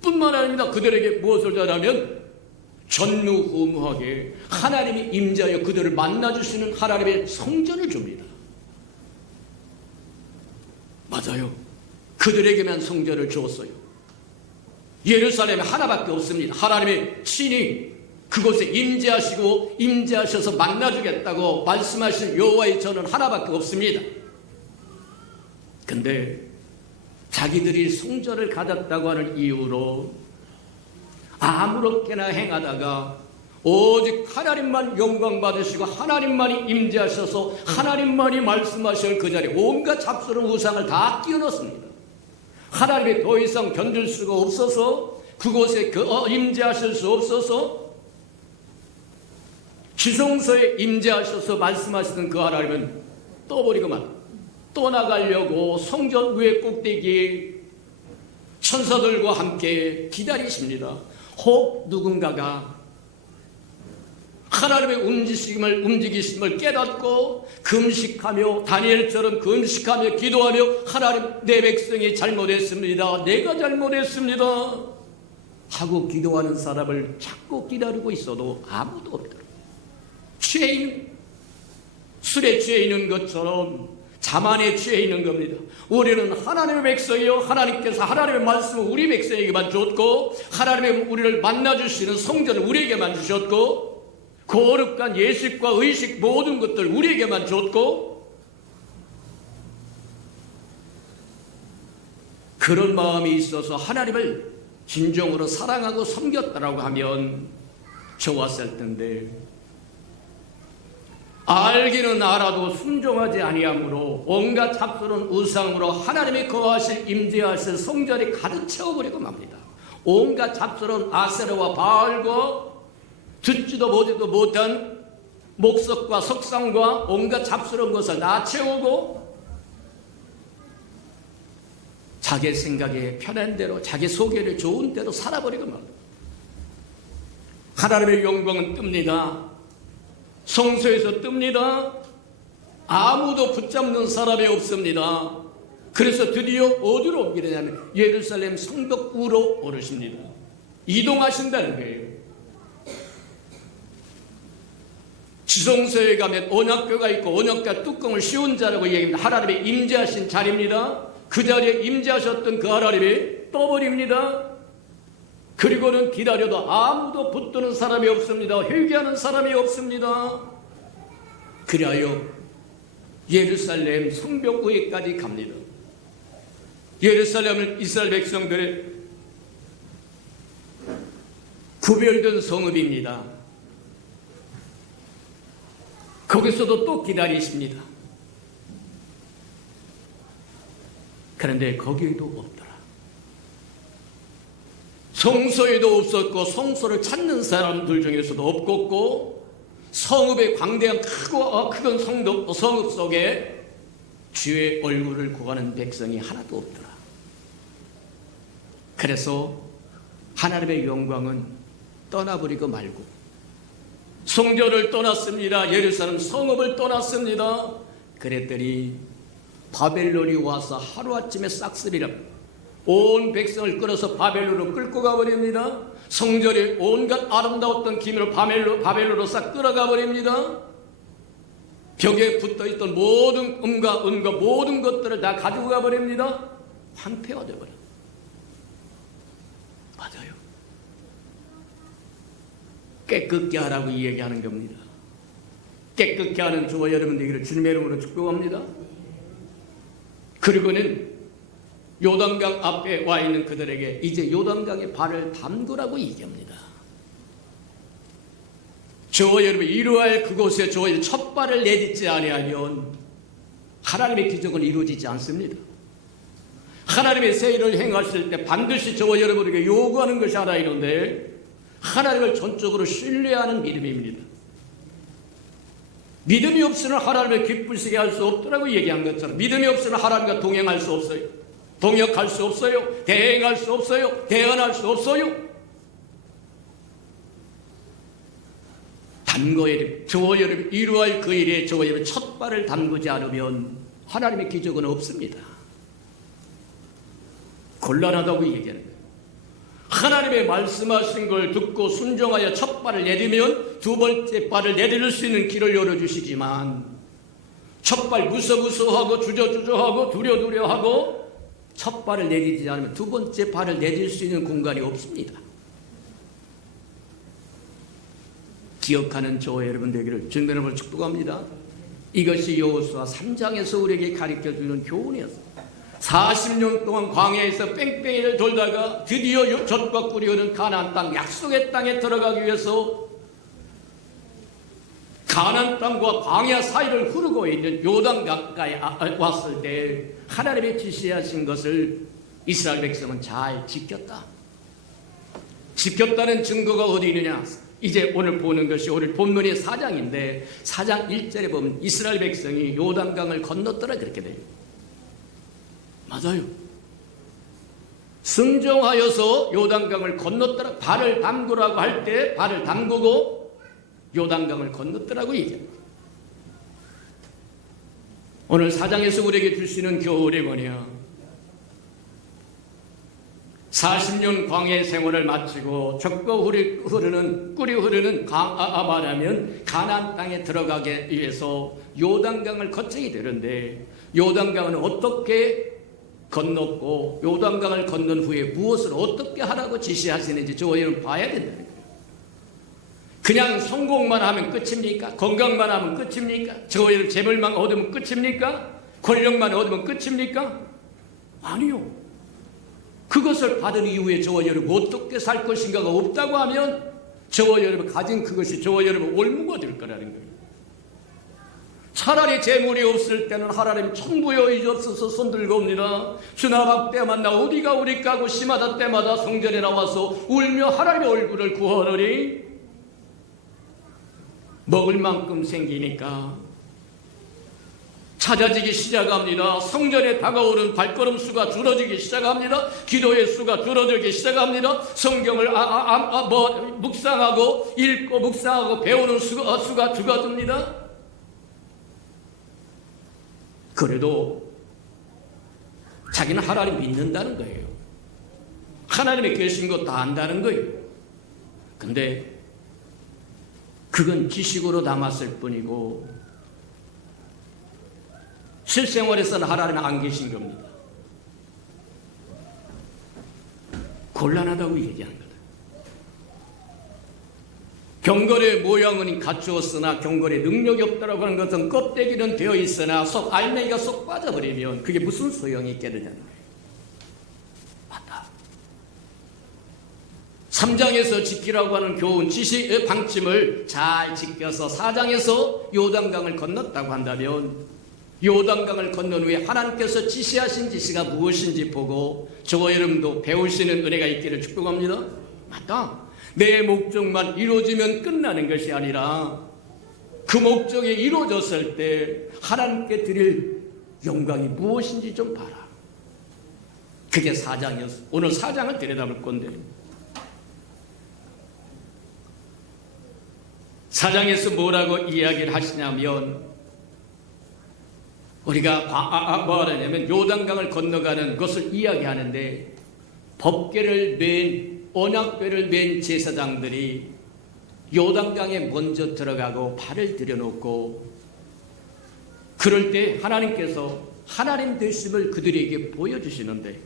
뿐만 아닙니다. 그들에게 무엇을 잘하면 전무후무하게 하나님이 임재하여 그들을 만나주시는 하나님의 성전을 줍니다. 맞아요. 그들에게만 성전을 주었어요. 예루살렘에 하나밖에 없습니다. 하나님의 친히 그곳에 임재하시고 임재하셔서 만나주겠다고 말씀하신 여호와의 전은 하나밖에 없습니다. 근데 자기들이 성전을 가졌다고 하는 이유로 아무렇게나 행하다가 오직 하나님만 영광 받으시고 하나님만이 임재하셔서 하나님만이 말씀하실 그 자리에 온갖 잡스러운 우상을 다 끼워넣습니다. 하나님이 더 이상 견딜 수가 없어서 그곳에 임재하실 수 없어서 지성소에 임재하셔서 말씀하시던 그 하나님은 떠버리고만 떠나가려고 성전 위에 꼭대기에 천사들과 함께 기다리십니다. 혹 누군가가 하나님의 움직이심을 깨닫고 금식하며 다니엘처럼 금식하며 기도하며 하나님 내 백성이 잘못했습니다. 내가 잘못했습니다 하고 기도하는 사람을 찾고 기다리고 있어도 아무도 없다. 술에 취해 있는 것처럼 자만에 취해 있는 겁니다. 우리는 하나님의 백성이요, 하나님께서 하나님의 말씀을 우리 백성에게만 줬고 하나님의 우리를 만나주시는 성전을 우리에게만 주셨고 거룩한 예식과 의식 모든 것들 우리에게만 줬고 그런 마음이 있어서 하나님을 진정으로 사랑하고 섬겼다라고 하면 좋았을 텐데 알기는 알아도 순종하지 아니하므로 온갖 잡스러운 우상으로 하나님이 거하실 임재하실 성전이 가득 채워버리고 맙니다. 온갖 잡스러운 아세라와 바알과 듣지도 보지도 못한 목석과 석상과 온갖 잡스러운 것을 다 채우고 자기 생각에 편한 대로 자기 속에를 좋은 대로 살아버리고 맙니다. 하나님의 영광은 뜹니다. 성소에서 뜹니다. 아무도 붙잡는 사람이 없습니다. 그래서 드디어 어디로 오게 되냐면 예루살렘 성벽으로 오르십니다. 이동하신다는 거예요. 지성소에 가면 언약궤가 있고 언약궤 뚜껑을 씌운 자라고 얘기합니다. 하나님의 임재하신 자리입니다. 그 자리에 임재하셨던 그 하나님이 떠버립니다. 그리고는 기다려도 아무도 붙드는 사람이 없습니다. 회개하는 사람이 없습니다. 그리하여 예루살렘 성벽위에까지 갑니다. 예루살렘은 이스라엘 백성들의 구별된 성읍입니다. 거기서도 또 기다리십니다. 그런데 거기에도 없더라. 성소에도 없었고 성소를 찾는 사람들 중에서도 없었고 성읍의 광대한 큰 성읍 속에 주의 얼굴을 구하는 백성이 하나도 없더라. 그래서 하나님의 영광은 떠나버리고 말고 성전을 떠났습니다. 예루살렘 성읍을 떠났습니다. 그랬더니 바벨론이 와서 하루아침에 싹쓸이라 온 백성을 끌어서 바벨론으로 끌고 가버립니다. 성전에 온갖 아름다웠던 기밀을 바벨론으로 싹 끌어가 버립니다. 벽에 붙어있던 모든 은과 모든 것들을 다 가지고 가버립니다. 황폐화 되어버려. 맞아요. 깨끗게 하라고 이야기하는 겁니다. 깨끗게 하는 저와 여러분 되기를 주님의 이름으로 축복합니다. 그리고는 요단강 앞에 와 있는 그들에게 이제 요단강에 발을 담그라고 얘기합니다. 저와 여러분 이루어야 그곳에 저와 첫 발을 내딛지 아니하면 하나님의 기적은 이루어지지 않습니다. 하나님의 새 일을 행하실 때 반드시 저와 여러분에게 요구하는 것이 하나 있는데 하나님을 전적으로 신뢰하는 믿음입니다. 믿음이 없이는 하나님을 기쁘시게 할 수 없더라고 얘기한 것처럼 믿음이 없이는 하나님과 동행할 수 없어요. 동역할 수 없어요. 대행할 수 없어요. 대언할 수 없어요. 담궈야 됩니다. 저와 여러분 이루어할 그 일에 저와 여러분 첫 발을 담그지 않으면 하나님의 기적은 없습니다. 곤란하다고 얘기하는 거예요. 하나님의 말씀하신 걸 듣고 순종하여 첫 발을 내디면 두 번째 발을 내디딜 수 있는 길을 열어주시지만 첫 발 무서무서하고 주저주저하고 두려두려하고 첫 발을 내디디지 않으면 두 번째 발을 내딜 수 있는 공간이 없습니다. 기억하는 저와 여러분 되기를 주님의 이름으로 축복합니다. 이것이 여호수아 3장에서 우리에게 가르쳐주는 교훈이었습니다. 40년 동안 광야에서 뺑뺑이를 돌다가 드디어 젖과 꿀이 흐르는 가나안 땅 약속의 땅에 들어가기 위해서 가나안 땅과 광야 사이를 흐르고 있는 요단강가에 왔을 때 하나님의 지시하신 것을 이스라엘 백성은 잘 지켰다. 지켰다는 증거가 어디 있느냐? 이제 오늘 보는 것이 오늘 본문의 4장인데 4장 1절에 보면 이스라엘 백성이 요단강을 건넜더라 그렇게 돼요. 맞아요. 승정하여서 요단강을 건넜더라. 발을 담그라고 할 때 발을 담그고 요단강을 건넜더라고 얘기합니다. 오늘 4장에서 우리에게 주시는 교훈이 뭐냐? 40년 광야의 생활을 마치고 적고 흐르는 꿀이 흐르는 말하면 가나안 땅에 들어가기 위해서 요단강을 거쳐야 되는데 요단강은 어떻게 건넜고 요단강을 건넌 후에 무엇을 어떻게 하라고 지시하시는지 저희는 봐야 된다는 거예요. 그냥 성공만 하면 끝입니까? 건강만 하면 끝입니까? 저희는 재벌만 얻으면 끝입니까? 권력만 얻으면 끝입니까? 아니요. 그것을 받은 이후에 저와 여러분 어떻게 살 것인가가 없다고 하면 저와 여러분 가진 그것이 저와 여러분 올무가 될 거라는 거예요. 차라리 재물이 없을 때는 하나님 천부여 이없어서 손들고 옵니다. 주나박 때만 나 어디가 우리까 하고 심하다 때마다 성전에 나와서 울며 하나님의 얼굴을 구하노니 먹을 만큼 생기니까 찾아지기 시작합니다. 성전에 다가오는 발걸음 수가 줄어들기 시작합니다. 기도의 수가 줄어들기 시작합니다. 성경을 묵상하고 읽고 묵상하고 배우는 수가 줄어듭니다. 그래도 자기는 하나님 믿는다는 거예요. 하나님의 계신 것 다 안다는 거예요. 근데 그건 지식으로 남았을 뿐이고 실생활에서는 하나님은 안 계신 겁니다. 곤란하다고 얘기하는 거다. 경건의 모양은 갖추었으나 경건의 능력이 없다라고 하는 것은 껍데기는 되어 있으나 속 알맹이가 쏙 빠져버리면 그게 무슨 소용이 있겠느냐는 거예요. 맞다. 3장에서 지키라고 하는 교훈, 지시의 방침을 잘 지켜서 4장에서 요단강을 건넜다고 한다면 요단강을 건넌 후에 하나님께서 지시하신 지시가 무엇인지 보고 저와 여러분도 배우시는 은혜가 있기를 축복합니다. 맞다. 내 목적만 이루어지면 끝나는 것이 아니라 그 목적이 이루어졌을 때 하나님께 드릴 영광이 무엇인지 좀 봐라. 그게 4장이었어. 오늘 4장을 들여다볼 건데 4장에서 뭐라고 이야기를 하시냐면 우리가 뭐라 하냐면 요단강을 건너가는 것을 이야기하는데 법궤를 맨 언약궤를 맨 제사장들이 요단강에 먼저 들어가고 발을 들여놓고 그럴 때 하나님께서 하나님 되심을 그들에게 보여주시는데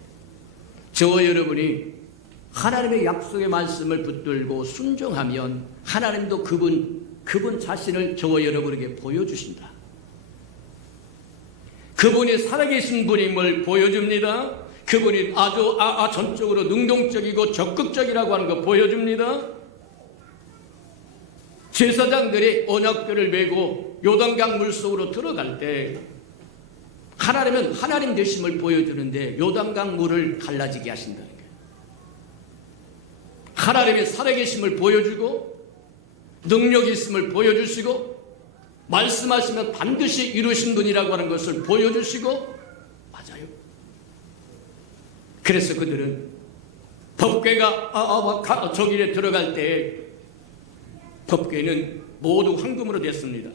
저와 여러분이 하나님의 약속의 말씀을 붙들고 순종하면 하나님도 그분 자신을 저와 여러분에게 보여주신다. 그분이 살아계신 분임을 보여줍니다. 그분이 아주 전적으로 능동적이고 적극적이라고 하는 거 보여줍니다. 제사장들이 언약궤를 메고 요단강 물속으로 들어갈 때 하나님은 하나님 되심을 보여주는데 요단강 물을 갈라지게 하신다는 거예요. 하나님의 살아계심을 보여주고 능력이 있음을 보여주시고 말씀하시면 반드시 이루신 분이라고 하는 것을 보여주시고 맞아요. 그래서 그들은 법궤가 저길에 들어갈 때 법궤는 모두 황금으로 됐습니다.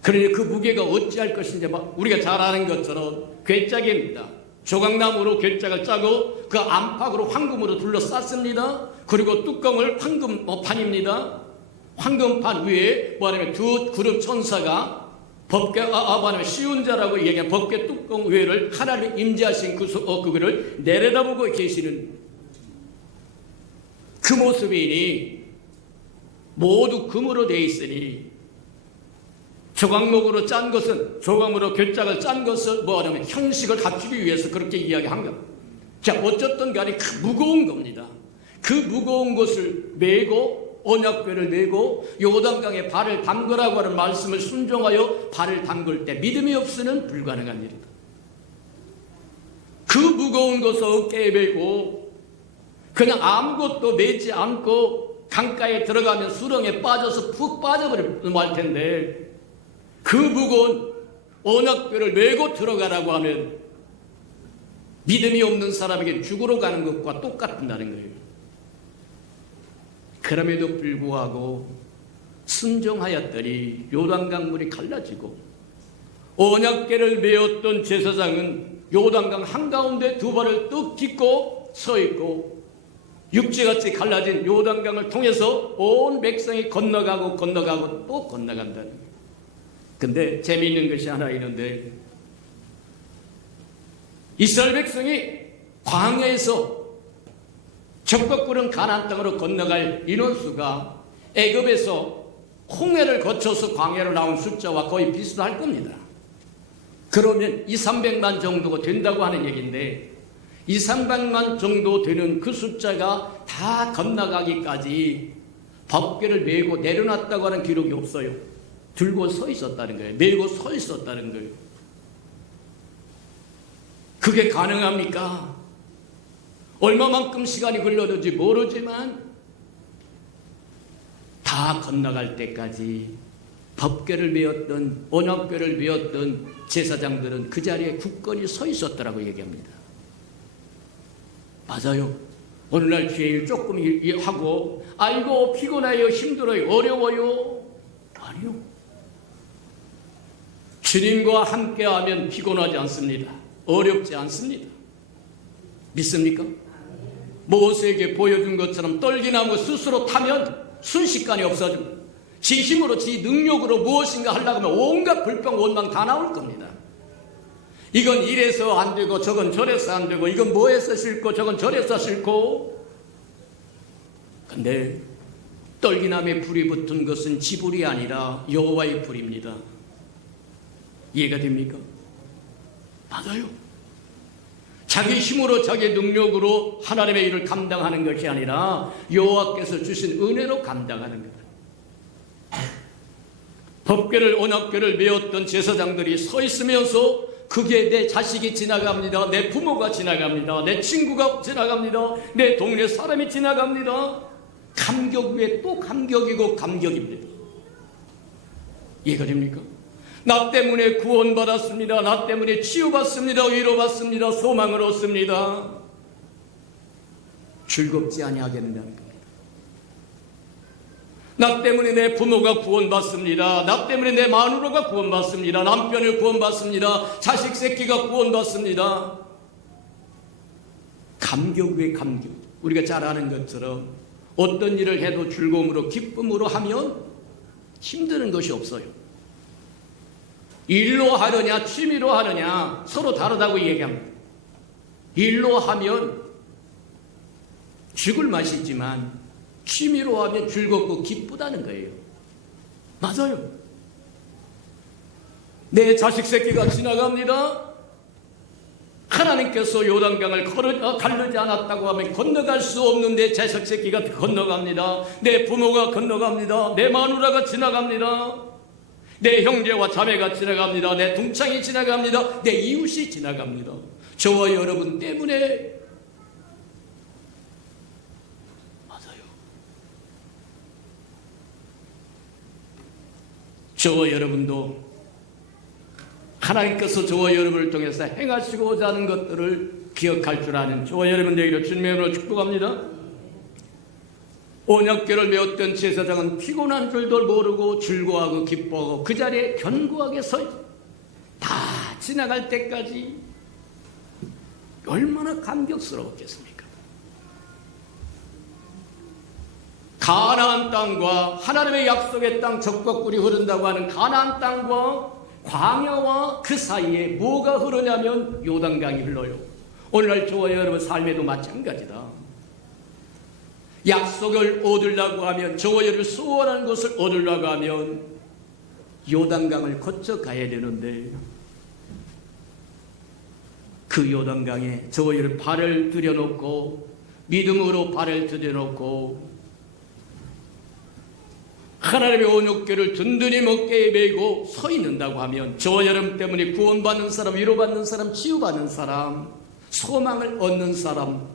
그러니 그 무게가 어찌할 것인지 우리가 잘 아는 것처럼 궤짝입니다. 조각나무로 궤짝을 짜고 그 안팎으로 황금으로 둘러쌌습니다. 그리고 뚜껑을 황금판입니다. 황금판 위에 뭐냐면 두 그룹 천사가 법궤 뭐냐면 시운자라고 얘기한 법궤 뚜껑 위를 하나님 임재하신 그거를 내려다보고 계시는 그 모습이니 모두 금으로 되어 있으니 조각목으로 짠 것은 조각으로 궤짝을 짠 것을 뭐냐면 형식을 갖추기 위해서 그렇게 이야기한 겁니다. 자 어쨌든 간에 무거운 겁니다. 그 무거운 것을 메고 언약궤를 메고 요단강에 발을 담그라고 하는 말씀을 순종하여 발을 담글 때 믿음이 없으면 불가능한 일이다. 그 무거운 것을 어깨에 메고 그냥 아무것도 메지 않고 강가에 들어가면 수렁에 빠져서 푹 빠져버릴 텐데 그 무거운 언약궤를 메고 들어가라고 하면 믿음이 없는 사람에게 죽으러 가는 것과 똑같다는 거예요. 그럼에도 불구하고 순종하였더니 요단강 물이 갈라지고 언약궤를 메었던 제사장은 요단강 한가운데 두 발을 뚝 딛고 서 있고 육지같이 갈라진 요단강을 통해서 온 백성이 건너가고 또 건너간다는 거예요. 근데 재미있는 것이 하나 있는데 이스라엘 백성이 광야에서 적벽구른 가나안 땅으로 건너갈 인원수가 애굽에서 홍해를 거쳐서 광야로 나온 숫자와 거의 비슷할 겁니다. 그러면 200~300만 정도가 된다고 하는 얘기인데 200~300만 정도 되는 그 숫자가 다 건너가기까지 법궤를 메고 내려놨다고 하는 기록이 없어요. 들고 서 있었다는 거예요. 메고 서 있었다는 거예요. 그게 가능합니까? 얼마만큼 시간이 걸렸는지 모르지만 다 건너갈 때까지 법궤를 메었던 언약궤를 메었던 제사장들은 그 자리에 굳건히 서 있었다라고 얘기합니다. 맞아요. 오늘날 주일 조금 하고 아이고 피곤해요, 힘들어요, 어려워요. 아니요. 주님과 함께하면 피곤하지 않습니다. 어렵지 않습니다. 믿습니까? 모세에게 보여준 것처럼 떨기나무 스스로 타면 순식간에 없어집니다. 지 힘으로 지 능력으로 무엇인가 하려고 하면 온갖 불평 원망 다 나올 겁니다. 이건 이래서 안 되고 저건 저래서 안 되고 이건 뭐해서 싫고 저건 저래서 싫고. 근데 떨기나무에 불이 붙은 것은 지 불이 아니라 여호와의 불입니다. 이해가 됩니까? 맞아요. 자기 힘으로 자기 능력으로 하나님의 일을 감당하는 것이 아니라 여호와께서 주신 은혜로 감당하는 거다. 법궤를 언약궤를 메었던 제사장들이 서 있으면서 그게 내 자식이 지나갑니다. 내 부모가 지나갑니다. 내 친구가 지나갑니다. 내 동네 사람이 지나갑니다. 감격 위에 또 감격이고 감격입니다. 이해가 됩니까? 나 때문에 구원받았습니다. 나 때문에 치유받습니다. 위로받습니다. 소망을 얻습니다. 즐겁지 아니하겠느냐는 겁니다. 나 때문에 내 부모가 구원받습니다. 나 때문에 내 마누라가 구원받습니다. 남편을 구원받습니다. 자식 새끼가 구원받습니다. 감격 위에 감격. 우리가 잘 아는 것처럼 어떤 일을 해도 즐거움으로 기쁨으로 하면 힘드는 것이 없어요. 일로 하느냐 취미로 하느냐 서로 다르다고 얘기합니다. 일로 하면 죽을 맛이지만 취미로 하면 즐겁고 기쁘다는 거예요. 맞아요. 내 자식 새끼가 지나갑니다. 하나님께서 요단강을 가르지 않았다고 하면 건너갈 수 없는 내 자식 새끼가 건너갑니다. 내 부모가 건너갑니다. 내 마누라가 지나갑니다. 내 형제와 자매가 지나갑니다. 내 동창이 지나갑니다. 내 이웃이 지나갑니다. 저와 여러분 때문에. 맞아요. 저와 여러분도 하나님께서 저와 여러분을 통해서 행하시고자 하는 것들을 기억할 줄 아는 저와 여러분 되기를 주님의 이름으로 축복합니다. 언약궤를 메었던 제사장은 피곤한 줄도 모르고 즐거워하고 기뻐하고 그 자리에 견고하게 서 있다. 다 지나갈 때까지 얼마나 감격스러웠겠습니까? 가나안 땅과 하나님의 약속의 땅 적벽꿀이 흐른다고 하는 가나안 땅과 광야와 그 사이에 뭐가 흐르냐면 요단강이 흘러요. 오늘날 저와 여러분 삶에도 마찬가지다. 약속을 얻으려고 하면 저와 여러분 소원한 것을 얻으려고 하면 요단강을 거쳐 가야 되는데 그 요단강에 저와 여러분 발을 들여놓고 믿음으로 발을 들여놓고 하나님의 온육교를 든든히 어깨에 메고 서 있는다고 하면 저와 여러분 때문에 구원받는 사람, 위로받는 사람, 치유받는 사람, 소망을 얻는 사람,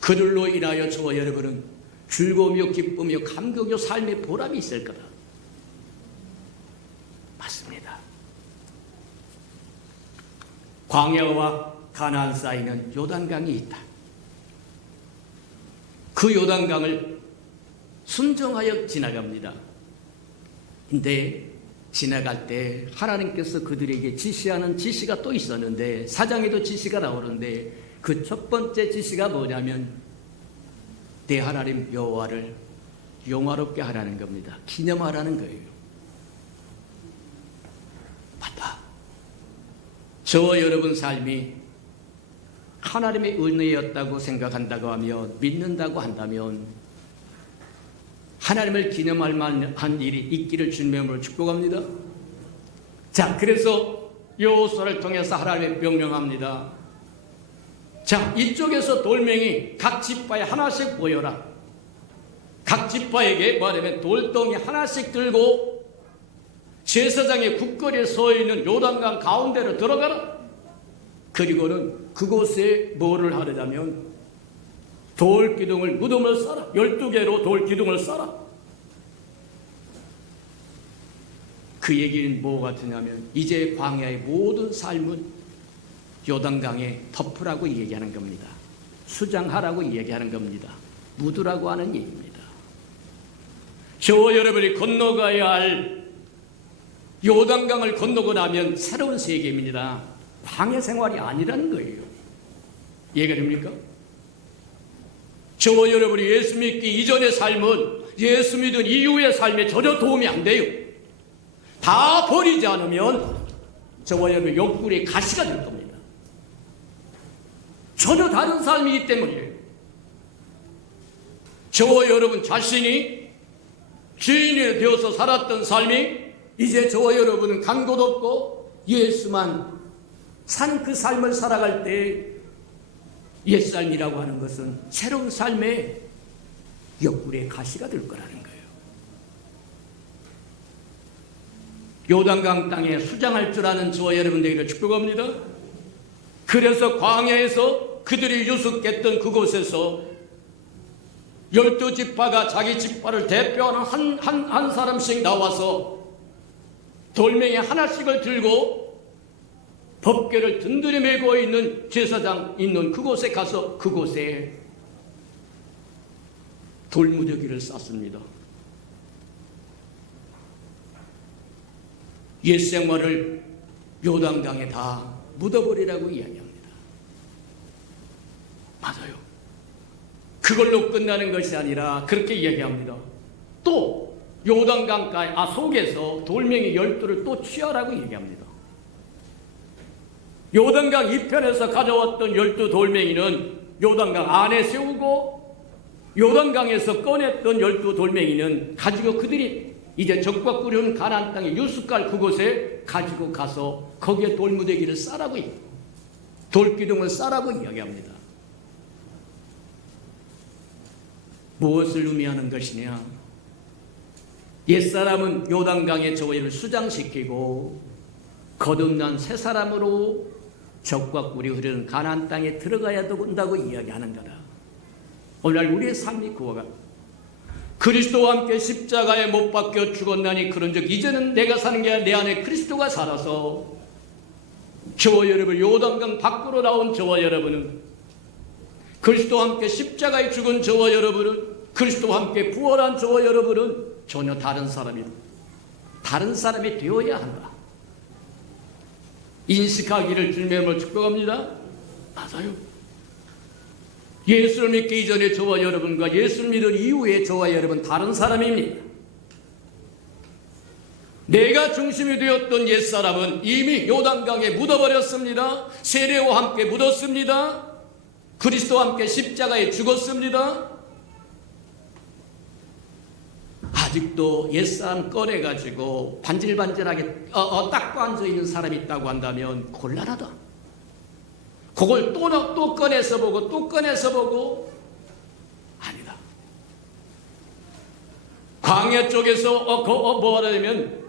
그들로 인하여 저와 여러분은 즐거우며 기쁨이며 감격이며 삶의 보람이 있을 거다. 맞습니다. 광야와 가나안 사이는 요단강이 있다. 그 요단강을 순종하여 지나갑니다. 근데 지나갈 때 하나님께서 그들에게 지시하는 지시가 또 있었는데, 사장에도 지시가 나오는데 그 첫 번째 지시가 뭐냐면 내 하나님 여호와를 영화롭게 하라는 겁니다. 기념하라는 거예요. 맞다. 저와 여러분 삶이 하나님의 은혜였다고 생각한다고 하면, 믿는다고 한다면 하나님을 기념할 만한 일이 있기를 주님으로 축복합니다. 자, 그래서 여호수아를 통해서 하나님의 명령합니다. 자, 이쪽에서 돌멩이 각 지파에 하나씩 모여라. 각 지파에게 말하면 돌덩이 하나씩 들고 제사장의 국거리에 서 있는 요단강 가운데로 들어가라. 그리고는 그곳에 뭐를 하려면 돌기둥을, 무덤을 쌓아. 12개로 돌기둥을 쌓아. 그 얘기는 뭐 같으냐면 이제 광야의 모든 삶은 요단강에 덮으라고 얘기하는 겁니다. 수장하라고 얘기하는 겁니다. 묻으라고 하는 얘기입니다. 저와 여러분이 건너가야 할 요단강을 건너고 나면 새로운 세계입니다. 광야 생활이 아니라는 거예요. 이해가 됩니까? 저와 여러분이 예수 믿기 이전의 삶은 예수 믿은 이후의 삶에 전혀 도움이 안 돼요. 다 버리지 않으면 저와 여러분 옆구리에 가시가 될 겁니다. 전혀 다른 삶이기 때문이에요. 저와 여러분 자신이 주인이 되어서 살았던 삶이 이제 저와 여러분은 간 곳 없고 예수만 산 그 삶을 살아갈 때 옛삶이라고 하는 것은 새로운 삶의 옆구리에 가시가 될 거라는 거예요. 요단강 땅에 수장할 줄 아는 저와 여러분 되기를 축복합니다. 그래서 광야에서 그들이 유숙했던 그곳에서 12지파가 자기 지파를 대표하는 한 사람씩 나와서 돌멩이 하나씩을 들고 법궤를 든든히 메고 있는 제사장 있는 그곳에 가서 그곳에 돌무더기를 쌓습니다. 옛 생활을 요단강에 다 묻어버리라고 이야기합니다. 맞아요. 그걸로 끝나는 것이 아니라 그렇게 이야기합니다. 또 요단강 속에서 돌멩이 12를 또 취하라고 얘기합니다. 요단강 이편에서 가져왔던 12 돌멩이는 요단강 안에 세우고 요단강에서 꺼냈던 12 돌멩이는 가지고 그들이 이제 적과 꾸려온 가나안 땅의 유숙할 그곳에 가지고 가서 거기에 돌무더기를 쌓라고 돌기둥을 쌓라고 이야기합니다. 무엇을 의미하는 것이냐? 옛사람은 요단강의 저희를 수장시키고 거듭난 새 사람으로 적과 꿀이 흐르는 가나안 땅에 들어가야 된다고 이야기하는 거다. 오늘날 우리의 삶이 그와 같다. 그리스도와 함께 십자가에 못 박혀 죽었나니 그런즉 이제는 내가 사는 게 아니라 내 안에 그리스도가 살아서 저와 여러분 요단강 밖으로 나온 저와 여러분은 그리스도와 함께 십자가에 죽은 저와 여러분은 그리스도와 함께 부활한 저와 여러분은 전혀 다른 사람이 되어야 한다. 인식하기를 주님의 축복합니다. 맞아요. 예수를 믿기 이전에 저와 여러분과 예수를 믿은 이후에 저와 여러분 다른 사람입니다. 내가 중심이 되었던 옛사람은 이미 요단강에 묻어버렸습니다. 세례와 함께 묻었습니다. 그리스도와 함께 십자가에 죽었습니다. 아직도 옛사람 꺼내가지고 반질반질하게 닦고 앉아있는 사람이 있다고 한다면 곤란하다. 그걸 또 꺼내서 보고 아니다. 광야 쪽에서 뭐하라 하면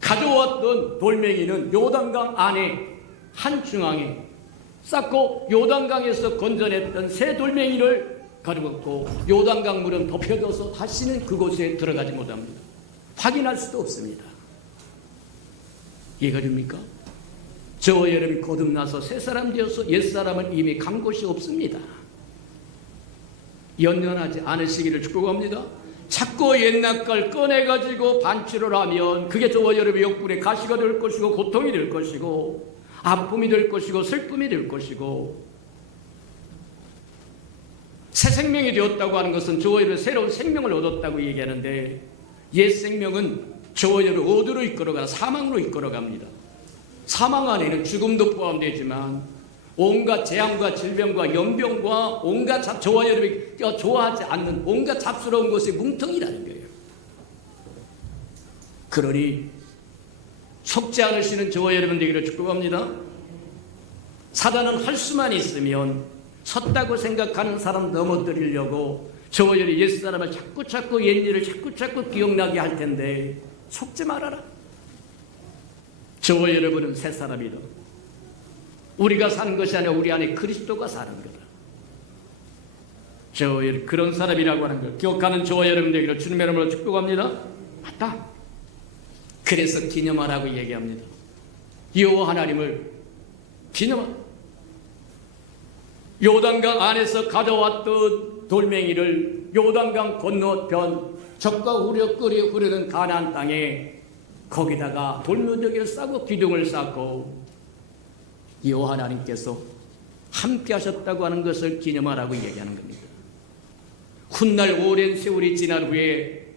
가져왔던 돌멩이는 요단강 안에 한 중앙에 쌓고 요단강에서 건져냈던 새 돌멩이를 가져갔고 요단강 물은 덮여져서 다시는 그곳에 들어가지 못합니다. 확인할 수도 없습니다. 이해가 됩니까? 저와 여러분이 거듭나서 새 사람 되어서 옛 사람은 이미 간 곳이 없습니다. 연연하지 않으시기를 축복합니다. 자꾸 옛날 걸 꺼내가지고 반추를 하면 그게 저와 여러분의 역분의 가시가 될 것이고 고통이 될 것이고 아픔이 될 것이고 슬픔이 될 것이고 새 생명이 되었다고 하는 것은 저와 여러분 새로운 생명을 얻었다고 얘기하는데 옛 생명은 저와 여러분 어디로 이끌어가? 사망으로 이끌어갑니다. 사망 안에는 죽음도 포함되지만 온갖 재앙과 질병과 연병과 온갖 저와 여러분이 좋아하지 않는 온갖 잡스러운 것의 뭉텅이라는 거예요. 그러니 속지 않으시는 저와 여러분 되기를 축복합니다. 사단은 할 수만 있으면 섰다고 생각하는 사람 넘어뜨리려고 저와 여러분 옛사람을 자꾸 옛일을 자꾸 기억나게 할 텐데 속지 말아라. 저와 여러분은 새 사람이다. 우리가 사는 것이 아니라 우리 안에 그리스도가 사는 거다. 저와 여러분 그런 사람이라고 하는 걸 기억하는 저와 여러분 되기를 주님의 이름으로 축복합니다. 맞다. 그래서 기념하라고 얘기합니다. 여호와 하나님을 기념하라. 요단강 안에서 가져왔던 돌멩이를 요단강 건너편 적과 우려 끓여 흐르는 가나안 땅에 거기다가 돌무더기를 싸고 기둥을 쌓고 여호와 하나님께서 함께 하셨다고 하는 것을 기념하라고 얘기하는 겁니다. 훗날 오랜 세월이 지난 후에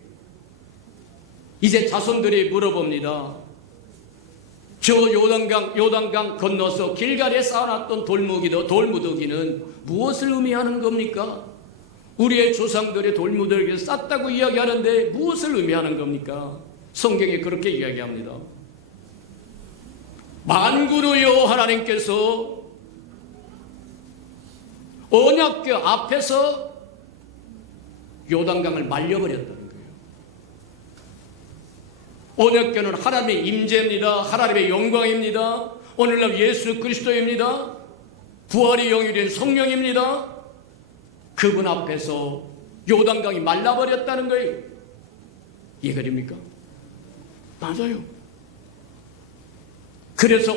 이제 자손들이 물어봅니다. 저 요단강 건너서 길갈에 쌓아놨던 돌무더기는 무엇을 의미하는 겁니까? 우리의 조상들의 돌무더기를 쌓았다고 이야기하는데 무엇을 의미하는 겁니까? 성경에 그렇게 이야기합니다. 만군의 여호와 하나님께서 언약궤 앞에서 요단강을 말려버렸다는 거예요. 언약궤는 하나님의 임재입니다. 하나님의 영광입니다. 오늘날 예수 그리스도입니다. 부활의 영이 된 성령입니다. 그분 앞에서 요단강이 말라버렸다는 거예요. 이해가 됩니까? 맞아요. 그래서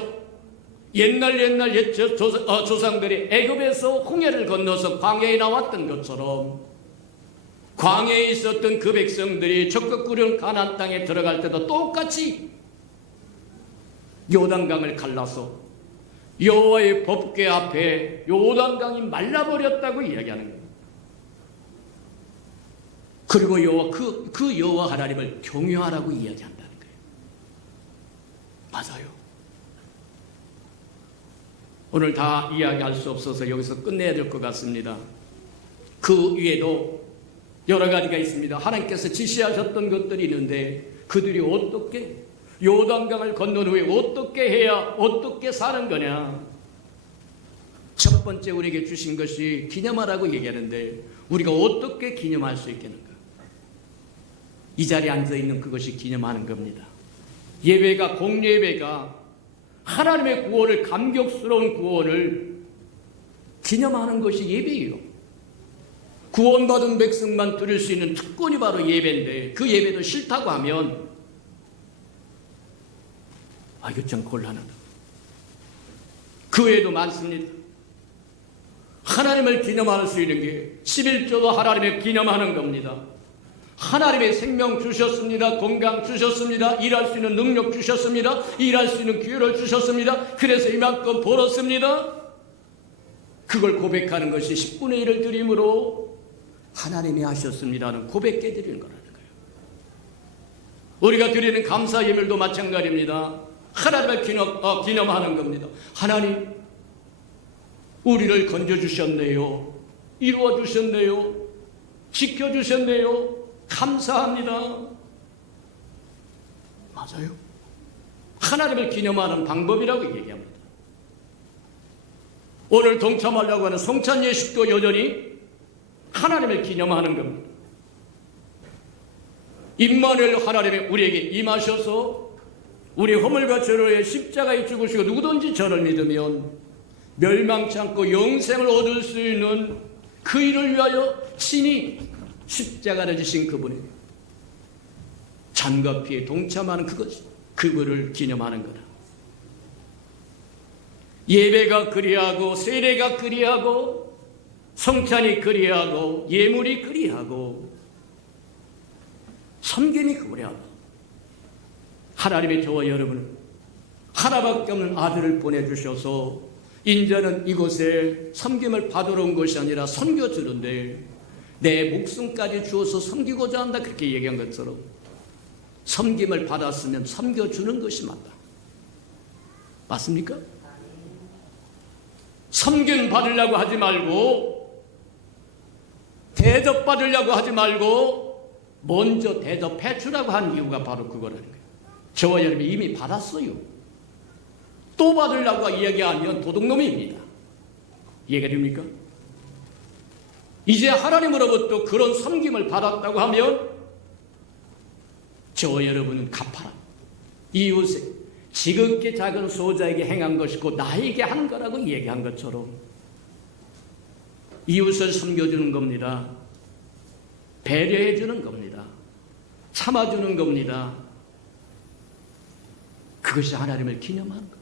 옛날 옛 조상들이 애굽에서 홍해를 건너서 광야에 나왔던 것처럼 광야에 있었던 그 백성들이 적극 꾸려온 가나안 땅에 들어갈 때도 똑같이 요단강을 갈라서 여호와의 법궤 앞에 요단강이 말라버렸다고 이야기하는 거예요. 그리고 그 여호와 하나님을 경외하라고 이야기한다는 거예요. 맞아요. 오늘 다 이야기할 수 없어서 여기서 끝내야 될 것 같습니다. 그 위에도 여러 가지가 있습니다. 하나님께서 지시하셨던 것들이 있는데 그들이 어떻게 요단강을 건넌 후에 어떻게 해야 어떻게 사는 거냐. 첫 번째 우리에게 주신 것이 기념하라고 얘기하는데 우리가 어떻게 기념할 수 있겠는가. 이 자리에 앉아있는 그것이 기념하는 겁니다. 예배가 공예배가 하나님의 구원을 감격스러운 구원을 기념하는 것이 예배예요. 구원받은 백성만 드릴 수 있는 특권이 바로 예배인데 그 예배도 싫다고 하면 이거 참 곤란하다. 그 외에도 많습니다. 하나님을 기념할 수 있는 게 11조도 하나님을 기념하는 겁니다. 하나님의 생명 주셨습니다. 건강 주셨습니다. 일할 수 있는 능력 주셨습니다. 일할 수 있는 기회를 주셨습니다. 그래서 이만큼 벌었습니다. 그걸 고백하는 것이 10분의 1을 드림으로 하나님이 하셨습니다는 고백해 드리는 거라는 거예요. 우리가 드리는 감사 예물도 마찬가지입니다. 하나님을 기념하는 겁니다. 하나님 우리를 건져주셨네요. 이루어주셨네요. 지켜주셨네요. 감사합니다. 맞아요. 하나님을 기념하는 방법이라고 얘기합니다. 오늘 동참하려고 하는 성찬 예식도 여전히 하나님을 기념하는 겁니다. 임마누엘 하나님이 우리에게 임하셔서 우리 허물과 죄로의 십자가에 죽으시고 누구든지 저를 믿으면 멸망치 않고 영생을 얻을 수 있는 그 일을 위하여 친히 십자가를 지신 그분이 잔과 피에 동참하는 그것이 그분을 기념하는 거다. 예배가 그리하고 세례가 그리하고 성찬이 그리하고 예물이 그리하고 섬김이 그리하고 하나님의 저와 여러분은 하나밖에 없는 아들을 보내주셔서 인자는 이곳에 섬김을 받으러 온 것이 아니라 섬겨주는데 내 목숨까지 주어서 섬기고자 한다 그렇게 얘기한 것처럼 섬김을 받았으면 섬겨주는 것이 맞다. 맞습니까? 섬김 받으려고 하지 말고 대접받으려고 하지 말고 먼저 대접해 주라고 한 이유가 바로 그거라는 거예요. 저와 여러분이 이미 받았어요. 또 받으려고 이야기하면 도둑놈입니다. 이해가 됩니까? 이제 하나님으로부터 그런 섬김을 받았다고 하면 저와 여러분은 갚아라. 이웃에 지극히 작은 소자에게 행한 것이고 나에게 한 거라고 얘기한 것처럼 이웃을 섬겨주는 겁니다. 배려해 주는 겁니다. 참아주는 겁니다. 그것이 하나님을 기념하는 겁니다.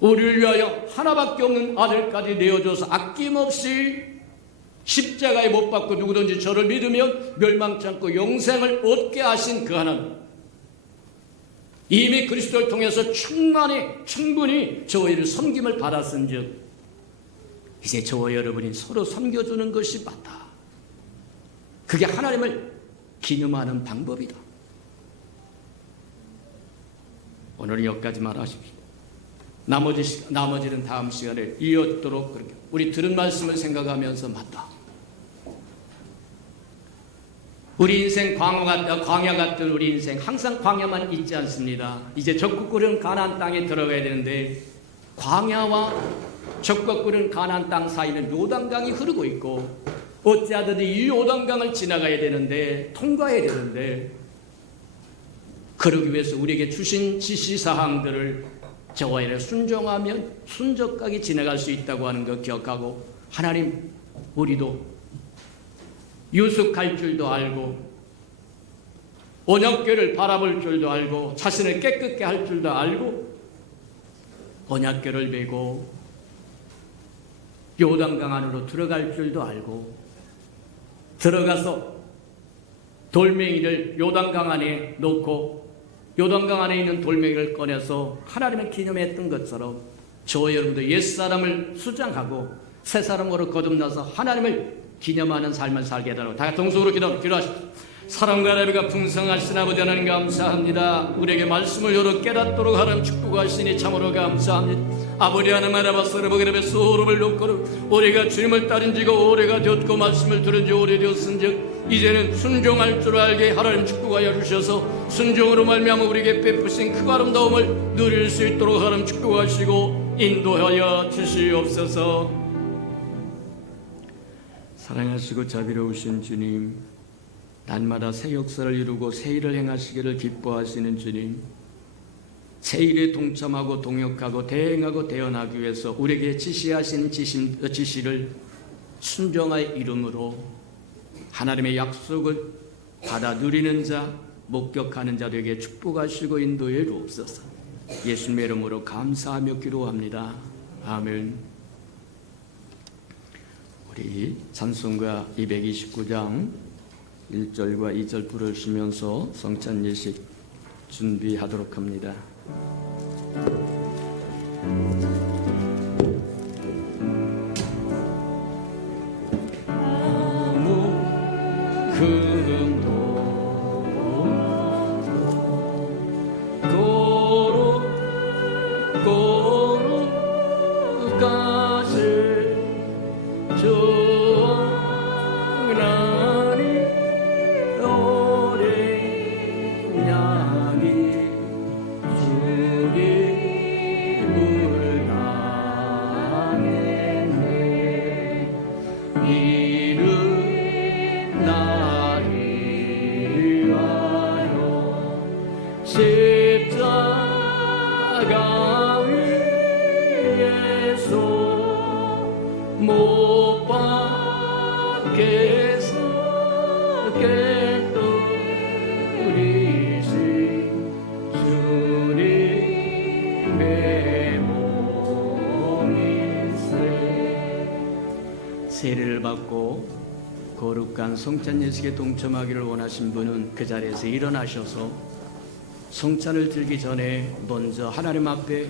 우리를 위하여 하나밖에 없는 아들까지 내어줘서 아낌없이 십자가에 못 박고 누구든지 저를 믿으면 멸망치 않고 영생을 얻게 하신 그 하나님, 이미 그리스도를 통해서 충분히 저희를 섬김을 받았은즉 이제 저와 여러분이 서로 섬겨주는 것이 맞다. 그게 하나님을 기념하는 방법이다. 오늘은 여기까지만 하십시오. 나머지는 다음 시간에 이어도록 그렇게 우리 들은 말씀을 생각하면서 맞다. 우리 인생 광야 같은 우리 인생 항상 광야만 있지 않습니다. 이제 적국 꾸는 가나안 땅에 들어가야 되는데 광야와 적국 꾸는 가나안 땅 사이는 요단강이 흐르고 있고 어찌하든지 이 요단강을 지나가야 되는데 통과해야 되는데 그러기 위해서 우리에게 주신 지시사항들을 저와 이래 순종하면 순적하게 지나갈 수 있다고 하는 거 기억하고 하나님 우리도 유숙할 줄도 알고 언약궤를 바라볼 줄도 알고 자신을 깨끗게 할 줄도 알고 언약궤를 메고 요단강 안으로 들어갈 줄도 알고 들어가서 돌멩이를 요단강 안에 놓고 요단강 안에 있는 돌멩이를 꺼내서 하나님을 기념했던 것처럼 저와 여러분도 옛사람을 수장하고 새사람으로 거듭나서 하나님을 기념하는 삶을 살게 해달라고 다 같이 동성으로 기도하십시오. 사랑과 나비가 풍성하신 아버지 하나님 감사합니다. 우리에게 말씀을 열어 깨닫도록 하나님 축복하시니 참으로 감사합니다. 아버지 하나님 알아봤으러 보기를 소름을 놓고는 우리가 주님을 따른 지가 오래가 되었고 말씀을 들은 지 오래되었은즉 이제는 순종할 줄 알게 하나님 축복하여 주셔서 순종으로 말미암아 우리에게 베푸신 그 아름다움을 누릴 수 있도록 하나님 축복하시고 인도하여 주시옵소서. 사랑하시고 자비로우신 주님, 날마다 새 역사를 이루고 새 일을 행하시기를 기뻐하시는 주님, 새 일에 동참하고 동역하고 대행하고 대언하기 위해서 우리에게 지시하신 지시를 순종의 이름으로 하나님의 약속을 받아 누리는 자, 목격하는 자들에게 축복하시고 인도해 주옵소서. 예수님의 이름으로 감사하며 기도합니다. 아멘. 우리 찬송가 229장 1절과 2절 부르시면서 성찬 예식 준비하도록 합니다. 이른 날이 못 밖에서 꿰뚫이신 주님의 몸이세. 세례를 받고 거룩한 성찬 예식에 동참하기를 원하신 분은 그 자리에서 일어나셔서 성찬을 들기 전에 먼저 하나님 앞에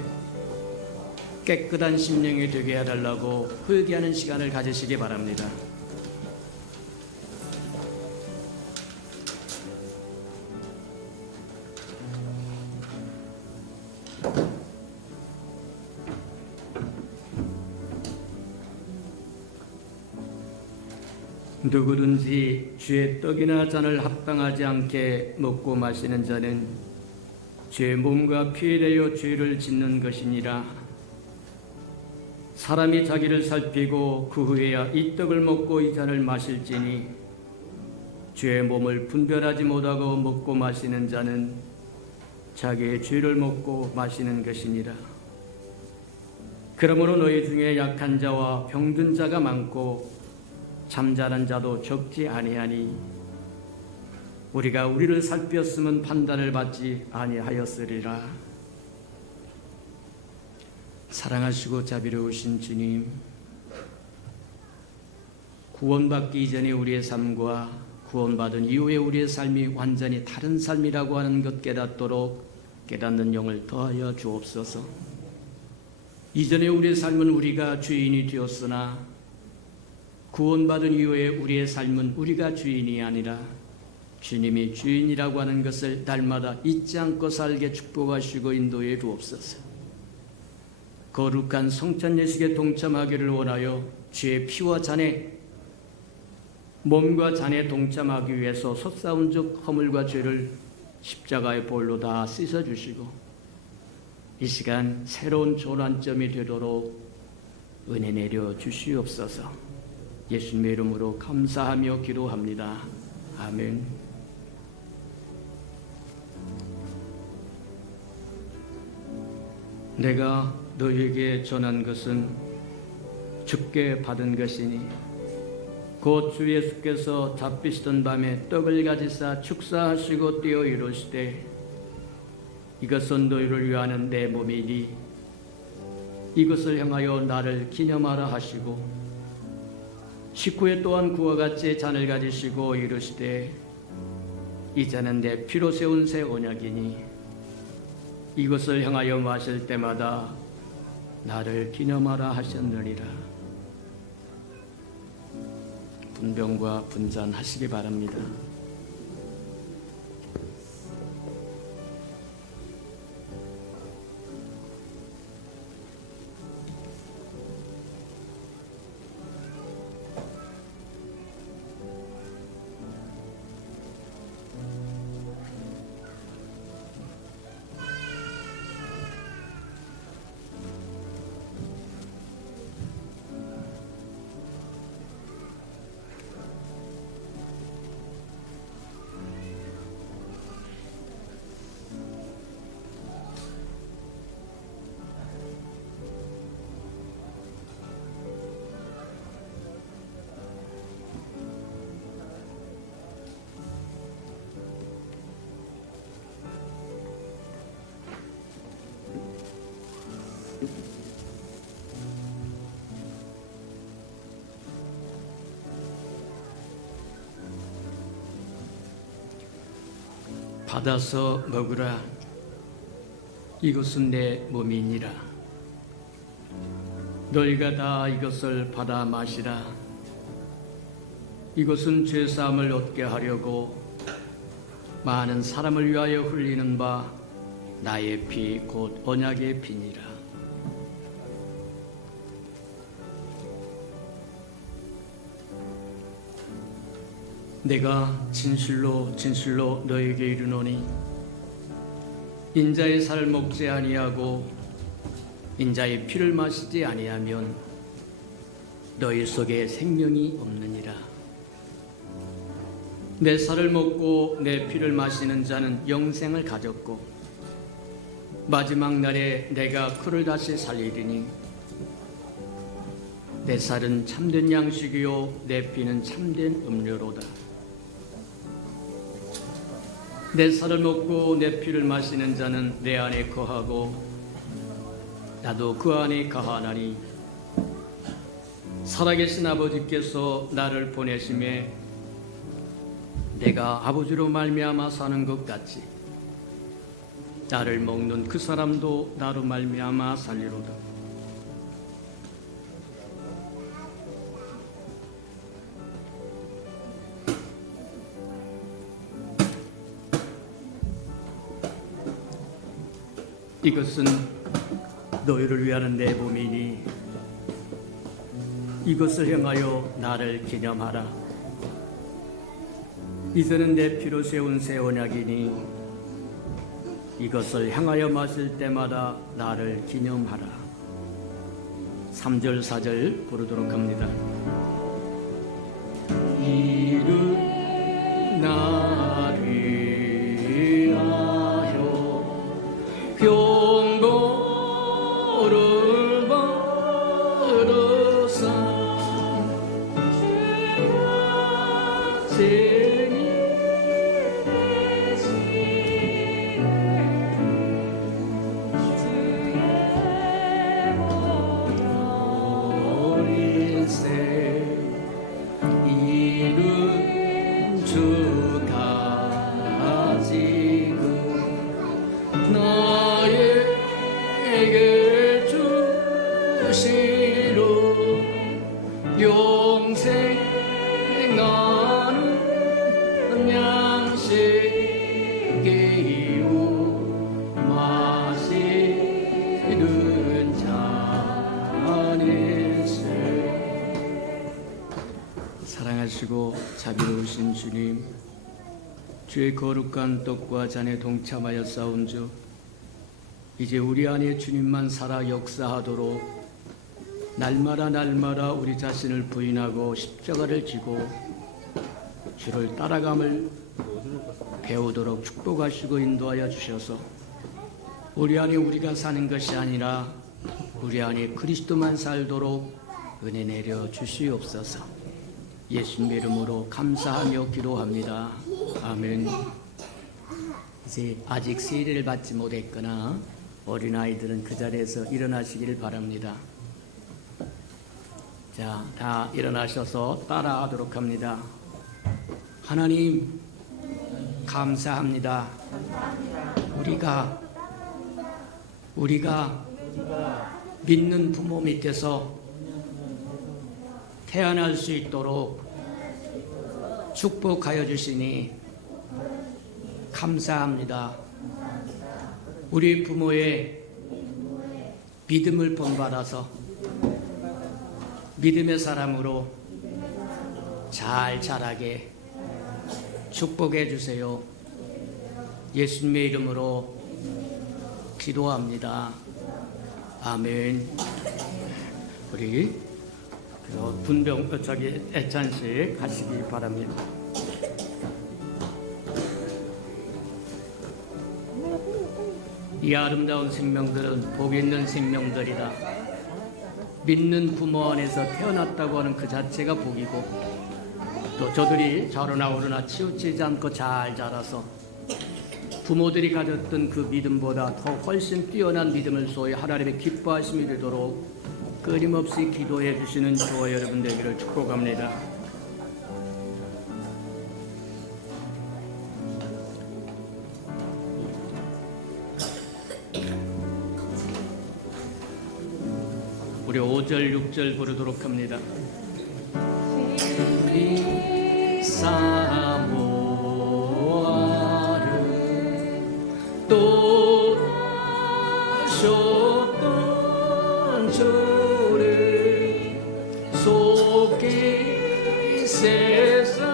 깨끗한 심령이 되게 해달라고 회개하는 시간을 가지시기 바랍니다. 누구든지 주의 떡이나 잔을 합당하지 않게 먹고 마시는 자는 주의 몸과 피에 대하여 죄를 짓는 것이니라. 사람이 자기를 살피고 그 후에야 이 떡을 먹고 이 잔을 마실지니 주의 몸을 분별하지 못하고 먹고 마시는 자는 자기의 죄를 먹고 마시는 것이니라. 그러므로 너희 중에 약한 자와 병든 자가 많고 잠자는 자도 적지 아니하니 우리가 우리를 살폈으면 판단을 받지 아니하였으리라. 사랑하시고 자비로우신 주님, 구원받기 이전의 우리의 삶과 구원받은 이후의 우리의 삶이 완전히 다른 삶이라고 하는 것 깨닫도록 깨닫는 영을 더하여 주옵소서. 이전의 우리의 삶은 우리가 주인이 되었으나 구원받은 이후에 우리의 삶은 우리가 주인이 아니라 주님이 주인이라고 하는 것을 날마다 잊지 않고 살게 축복하시고 인도해 주옵소서. 거룩한 성찬 예식에 동참하기를 원하여 주의 피와 잔에 몸과 잔에 동참하기 위해서 솟아온 적 허물과 죄를 십자가의 볼로 다 씻어주시고 이 시간 새로운 전환점이 되도록 은혜 내려 주시옵소서. 예수님의 이름으로 감사하며 기도합니다. 아멘. 내가 너희에게 전한 것은 주께 받은 것이니 곧 주 예수께서 잡히시던 밤에 떡을 가지사 축사하시고 떼어 이루시되 이것은 너희를 위하는 내 몸이니 이것을 향하여 나를 기념하라 하시고 식후에 또한 그와 같이 잔을 가지시고 이르시되 이 잔은 내 피로 세운 새 언약이니 이것을 향하여 마실 때마다 나를 기념하라 하셨느니라. 분병과 분잔 하시기 바랍니다. 받아서 먹으라. 이것은 내 몸이니라. 너희가 다 이것을 받아 마시라. 이것은 죄사함을 얻게 하려고 많은 사람을 위하여 흘리는 바 나의 피 곧 언약의 피니라. 내가 진실로 진실로 너에게 이르노니 인자의 살을 먹지 아니하고 인자의 피를 마시지 아니하면 너희 속에 생명이 없느니라. 내 살을 먹고 내 피를 마시는 자는 영생을 가졌고 마지막 날에 내가 그를 다시 살리리니 내 살은 참된 양식이요 내 피는 참된 음료로다. 내 살을 먹고 내 피를 마시는 자는 내 안에 거하고 나도 그 안에 거하나니 살아계신 아버지께서 나를 보내심에 내가 아버지로 말미암아 사는 것 같이 나를 먹는 그 사람도 나로 말미암아 살리로다. 이것은 너희를 위하는 내 몸이니 이것을 행하여 나를 기념하라. 이제는 내 피로 세운 새 언약이니 이것을 행하여 마실 때마다 나를 기념하라. 3절 4절 부르도록 합니다. 이른 나를 위하여 경고를 받으사 사랑하시고 자비로우신 주님, 주의 거룩한 떡과 잔에 동참하여 싸운 주, 이제 우리 안에 주님만 살아 역사하도록 날마다 우리 자신을 부인하고 십자가를 지고 주를 따라감을 배우도록 축복하시고 인도하여 주셔서 우리 안에 우리가 사는 것이 아니라 우리 안에 그리스도만 살도록 은혜 내려 주시옵소서. 예수님의 이름으로 감사하며 기도합니다. 아멘. 이제 아직 세례를 받지 못했거나 어린아이들은 그 자리에서 일어나시기를 바랍니다. 자, 다 일어나셔서 따라하도록 합니다. 하나님, 감사합니다. 우리가 믿는 부모 밑에서 태어날 수 있도록 축복하여 주시니 감사합니다. 우리 부모의 믿음을 본받아서 믿음의 사람으로 잘 자라게 축복해 주세요. 예수님의 이름으로 기도합니다. 아멘. 우리 분병 애찬식 하시기 바랍니다. 이 아름다운 생명들은 복 있는 생명들이다. 믿는 부모 안에서 태어났다고 하는 그 자체가 복이고, 또 저들이 저러나 오르나 치우치지 않고 잘 자라서 부모들이 가졌던 그 믿음보다 더 훨씬 뛰어난 믿음을 소유해 하나님의 기뻐하심이 되도록 끊임없이 기도해 주시는 저와 여러분 되기를 축복합니다. 우리 5절 6절 부르도록 합니다. 사모아를 떠나셨던 주를 속히 세상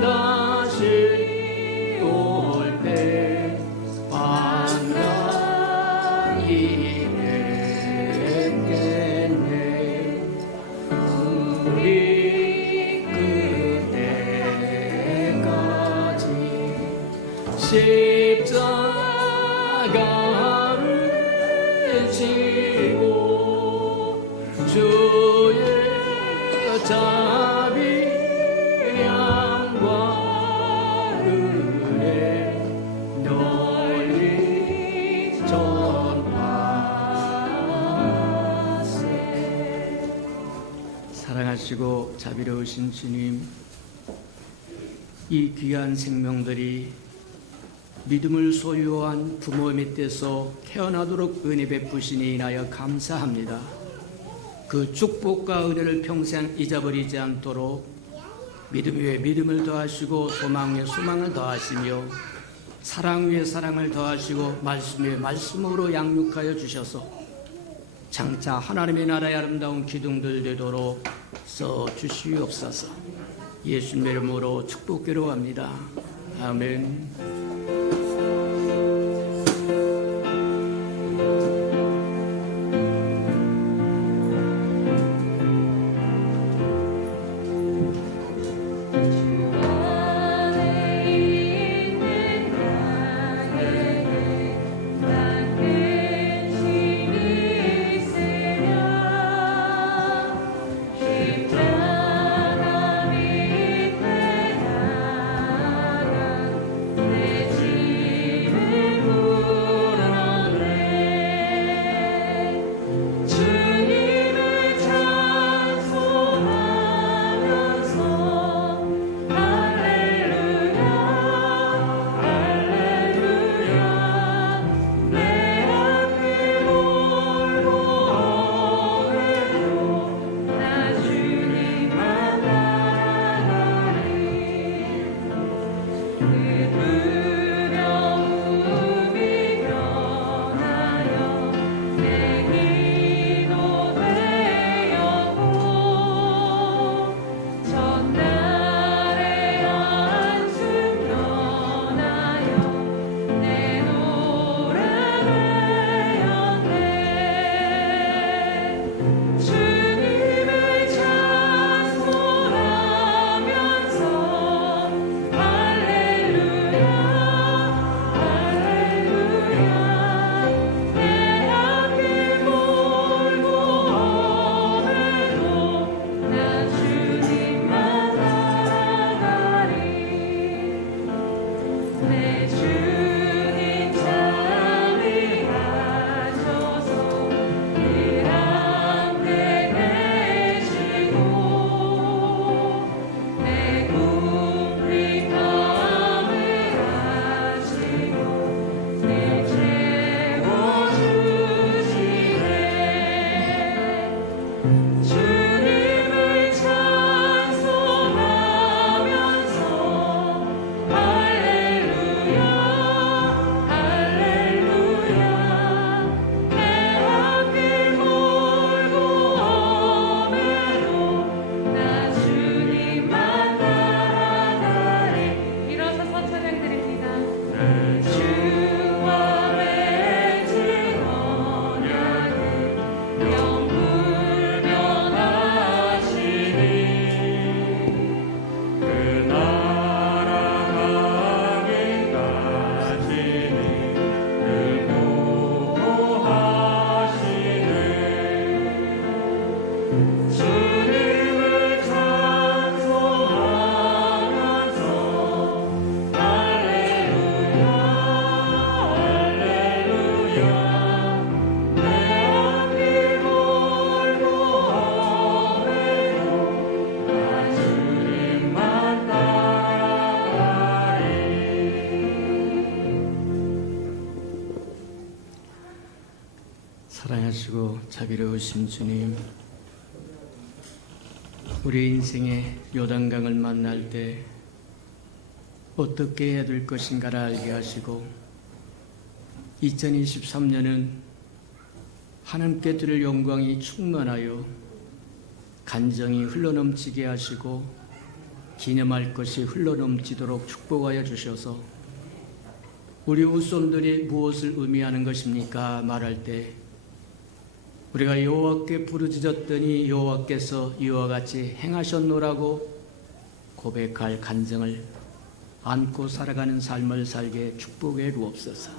다시 올 때 반가이 십자가를 지고 주의 자비 양과 은혜 널리 전하세. 사랑하시고 자비로우신 주님, 이 귀한 생명들이 믿음을 소유한 부모 밑에서 태어나도록 은혜 베푸시니 인하여 감사합니다. 그 축복과 은혜를 평생 잊어버리지 않도록 믿음 위에 믿음을 더하시고 소망 위에 소망을 더하시며 사랑 위에 사랑을 더하시고 말씀 위에 말씀으로 양육하여 주셔서 장차 하나님의 나라의 아름다운 기둥들 되도록 써주시옵소서. 예수님의 이름으로 축복기로 합니다. 아멘. 사랑하시고 자비로우신 주님, 우리 인생의 요단강을 만날 때 어떻게 해야 될 것인가를 알게 하시고 2023년은 하나님께 드릴 영광이 충만하여 간정이 흘러넘치게 하시고 기념할 것이 흘러넘치도록 축복하여 주셔서 우리 후손들이 무엇을 의미하는 것입니까? 말할 때 우리가 여호와께 부르짖었더니 여호와께서 이와 같이 행하셨노라고 고백할 간증을 안고 살아가는 삶을 살게 축복해 주옵소서.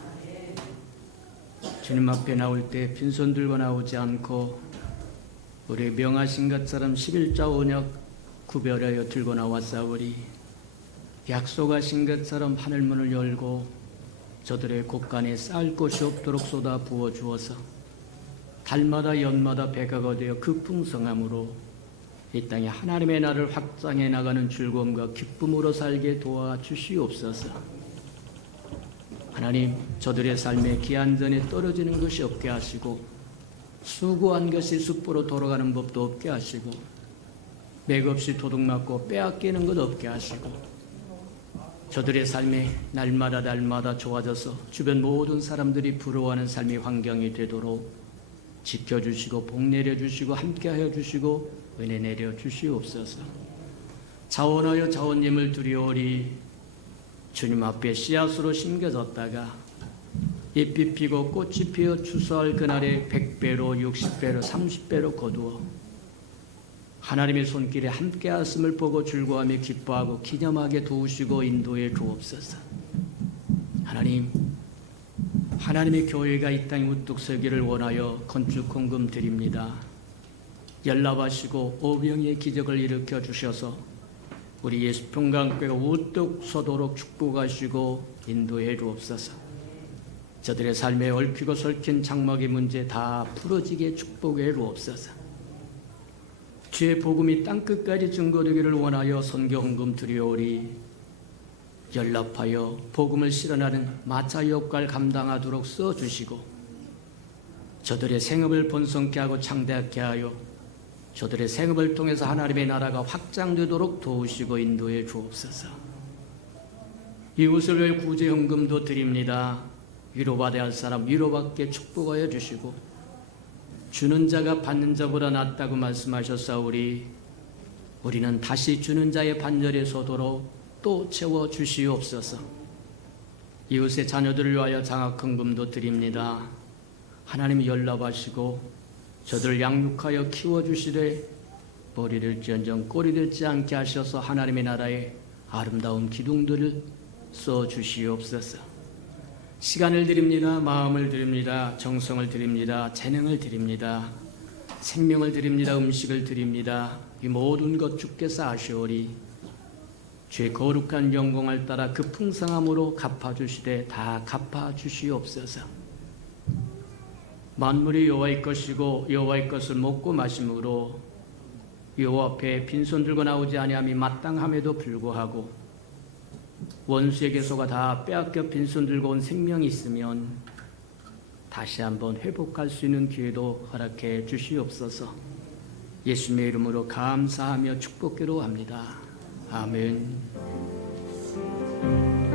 주님 앞에 나올 때 빈손 들고 나오지 않고 우리 명하신 것처럼 11자 언약 구별하여 들고 나왔사오리. 약속하신 것처럼 하늘문을 열고 저들의 곳간에 쌓을 곳이 없도록 쏟아 부어 주어서 달마다 연마다 배가가 되어 그 풍성함으로 이 땅에 하나님의 나라를 확장해 나가는 즐거움과 기쁨으로 살게 도와주시옵소서. 하나님, 저들의 삶에 기한전에 떨어지는 것이 없게 하시고 수고한 것이 숯불로 돌아가는 법도 없게 하시고 맥없이 도둑맞고 빼앗기는 것 없게 하시고 저들의 삶이 날마다 좋아져서 주변 모든 사람들이 부러워하는 삶의 환경이 되도록 지켜주시고 복 내려주시고 함께하여 주시고 은혜 내려 주시옵소서. 자원하여 자원님을 두려오리. 주님 앞에 씨앗으로 심겨졌다가 잎이 피고 꽃이 피어 추수할 그날에 100배로 60배로 30배로 거두어 하나님의 손길에 함께하심을 보고 즐거워하며 기뻐하고 기념하게 도우시고 인도해 주옵소서. 하나님, 하나님의 교회가 이 땅에 우뚝 서기를 원하여 건축 헌금 드립니다. 연락하시고 오병이의 기적을 일으켜 주셔서 우리 예수평강교회가 우뚝 서도록 축복하시고 인도해 주옵소서. 저들의 삶에 얽히고 설킨 장막의 문제 다 풀어지게 축복해 주옵소서. 주의 복음이 땅끝까지 증거되기를 원하여 선교헌금 드리오리. 연락하여 복음을 실현하는 마차 역할 감당하도록 써주시고 저들의 생업을 번성케 하고 창대하게 하여 저들의 생업을 통해서 하나님의 나라가 확장되도록 도우시고 인도해 주옵소서. 이웃을 위해 구제헌금도 드립니다. 위로받아야 할 사람 위로받게 축복하여 주시고 주는 자가 받는 자보다 낫다고 말씀하셨사오리. 우리는 다시 주는 자의 반열에 서도록 또 채워 주시옵소서. 이웃의 자녀들을 위하여 장학헌금도 드립니다. 하나님이 연락하시고 저들을 양육하여 키워주시되 머리를 지언정 꼬리 들지 않게 하셔서 하나님의 나라에 아름다운 기둥들을 써주시옵소서. 시간을 드립니다. 마음을 드립니다. 정성을 드립니다. 재능을 드립니다. 생명을 드립니다. 음식을 드립니다. 이 모든 것 주께서 아시오리. 주의 거룩한 영광을 따라 그 풍성함으로 갚아주시되 다 갚아주시옵소서. 만물이 여호와의 것이고 여호와의 것을 먹고 마심으로 여호와 앞에 빈손 들고 나오지 아니함이 마땅함에도 불구하고 원수에게서가 다 빼앗겨 빈손 들고 온 생명이 있으면 다시 한번 회복할 수 있는 기회도 허락해 주시옵소서. 예수님의 이름으로 감사하며 축복기로 합니다. 아멘. 아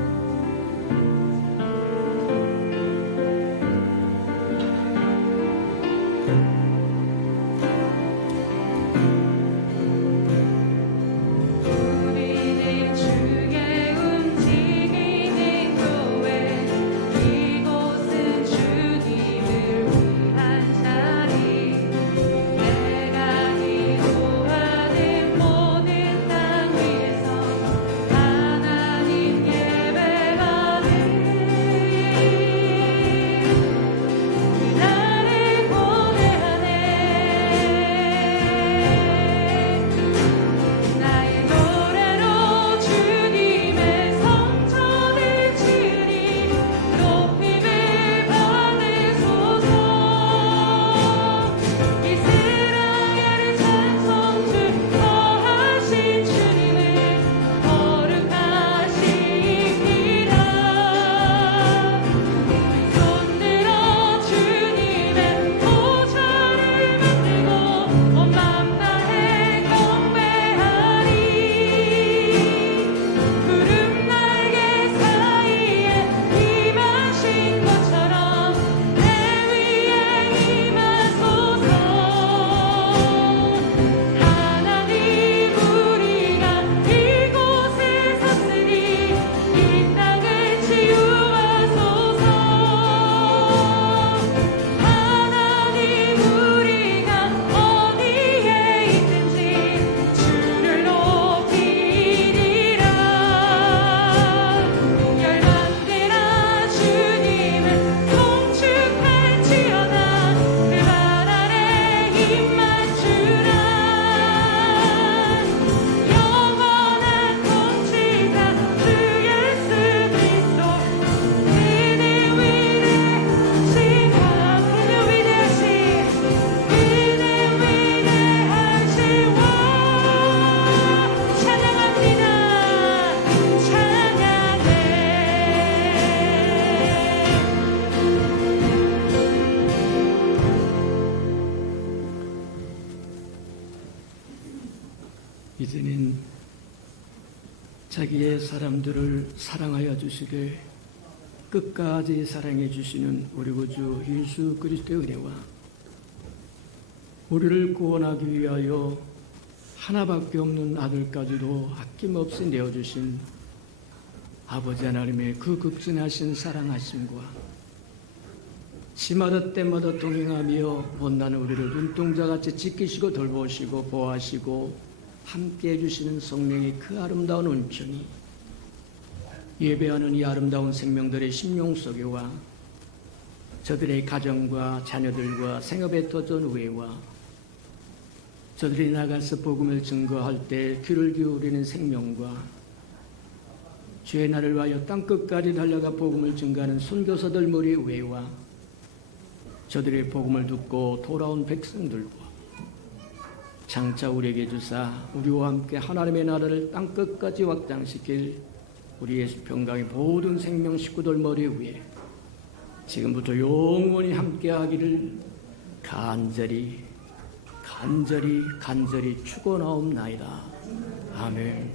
이제는 자기의 사람들을 사랑하여 주시되 끝까지 사랑해 주시는 우리 구주 예수 그리스도의 은혜와 우리를 구원하기 위하여 하나밖에 없는 아들까지도 아낌없이 내어주신 아버지 하나님의 그 극진하신 사랑하심과 시마다 때마다 동행하며 못난 우리를 눈동자같이 지키시고 돌보시고 보호하시고 함께해 주시는 성령의 그 아름다운 은총이 예배하는 이 아름다운 생명들의 심령 속에와 저들의 가정과 자녀들과 생업에 터전 우애와 저들이 나가서 복음을 증거할 때 귀를 기울이는 생명과 주의 날을 위하여 땅끝까지 달려가 복음을 증거하는 선교사들 머리의 우애와 저들의 복음을 듣고 돌아온 백성들과 장차 우리에게 주사 우리와 함께 하나님의 나라를 땅끝까지 확장시킬 우리 예수 평강의 모든 생명 식구들 머리 위에 지금부터 영원히 함께하기를 간절히 축원하옵나이다. 아멘.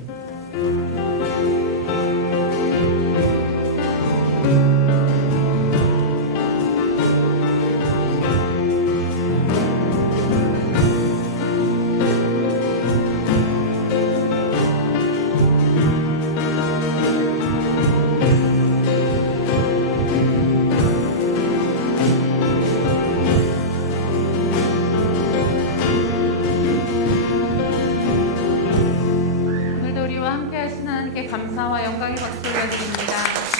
오늘도 우리와 함께 하신 하나님께 감사와 영광의 박수를 드립니다.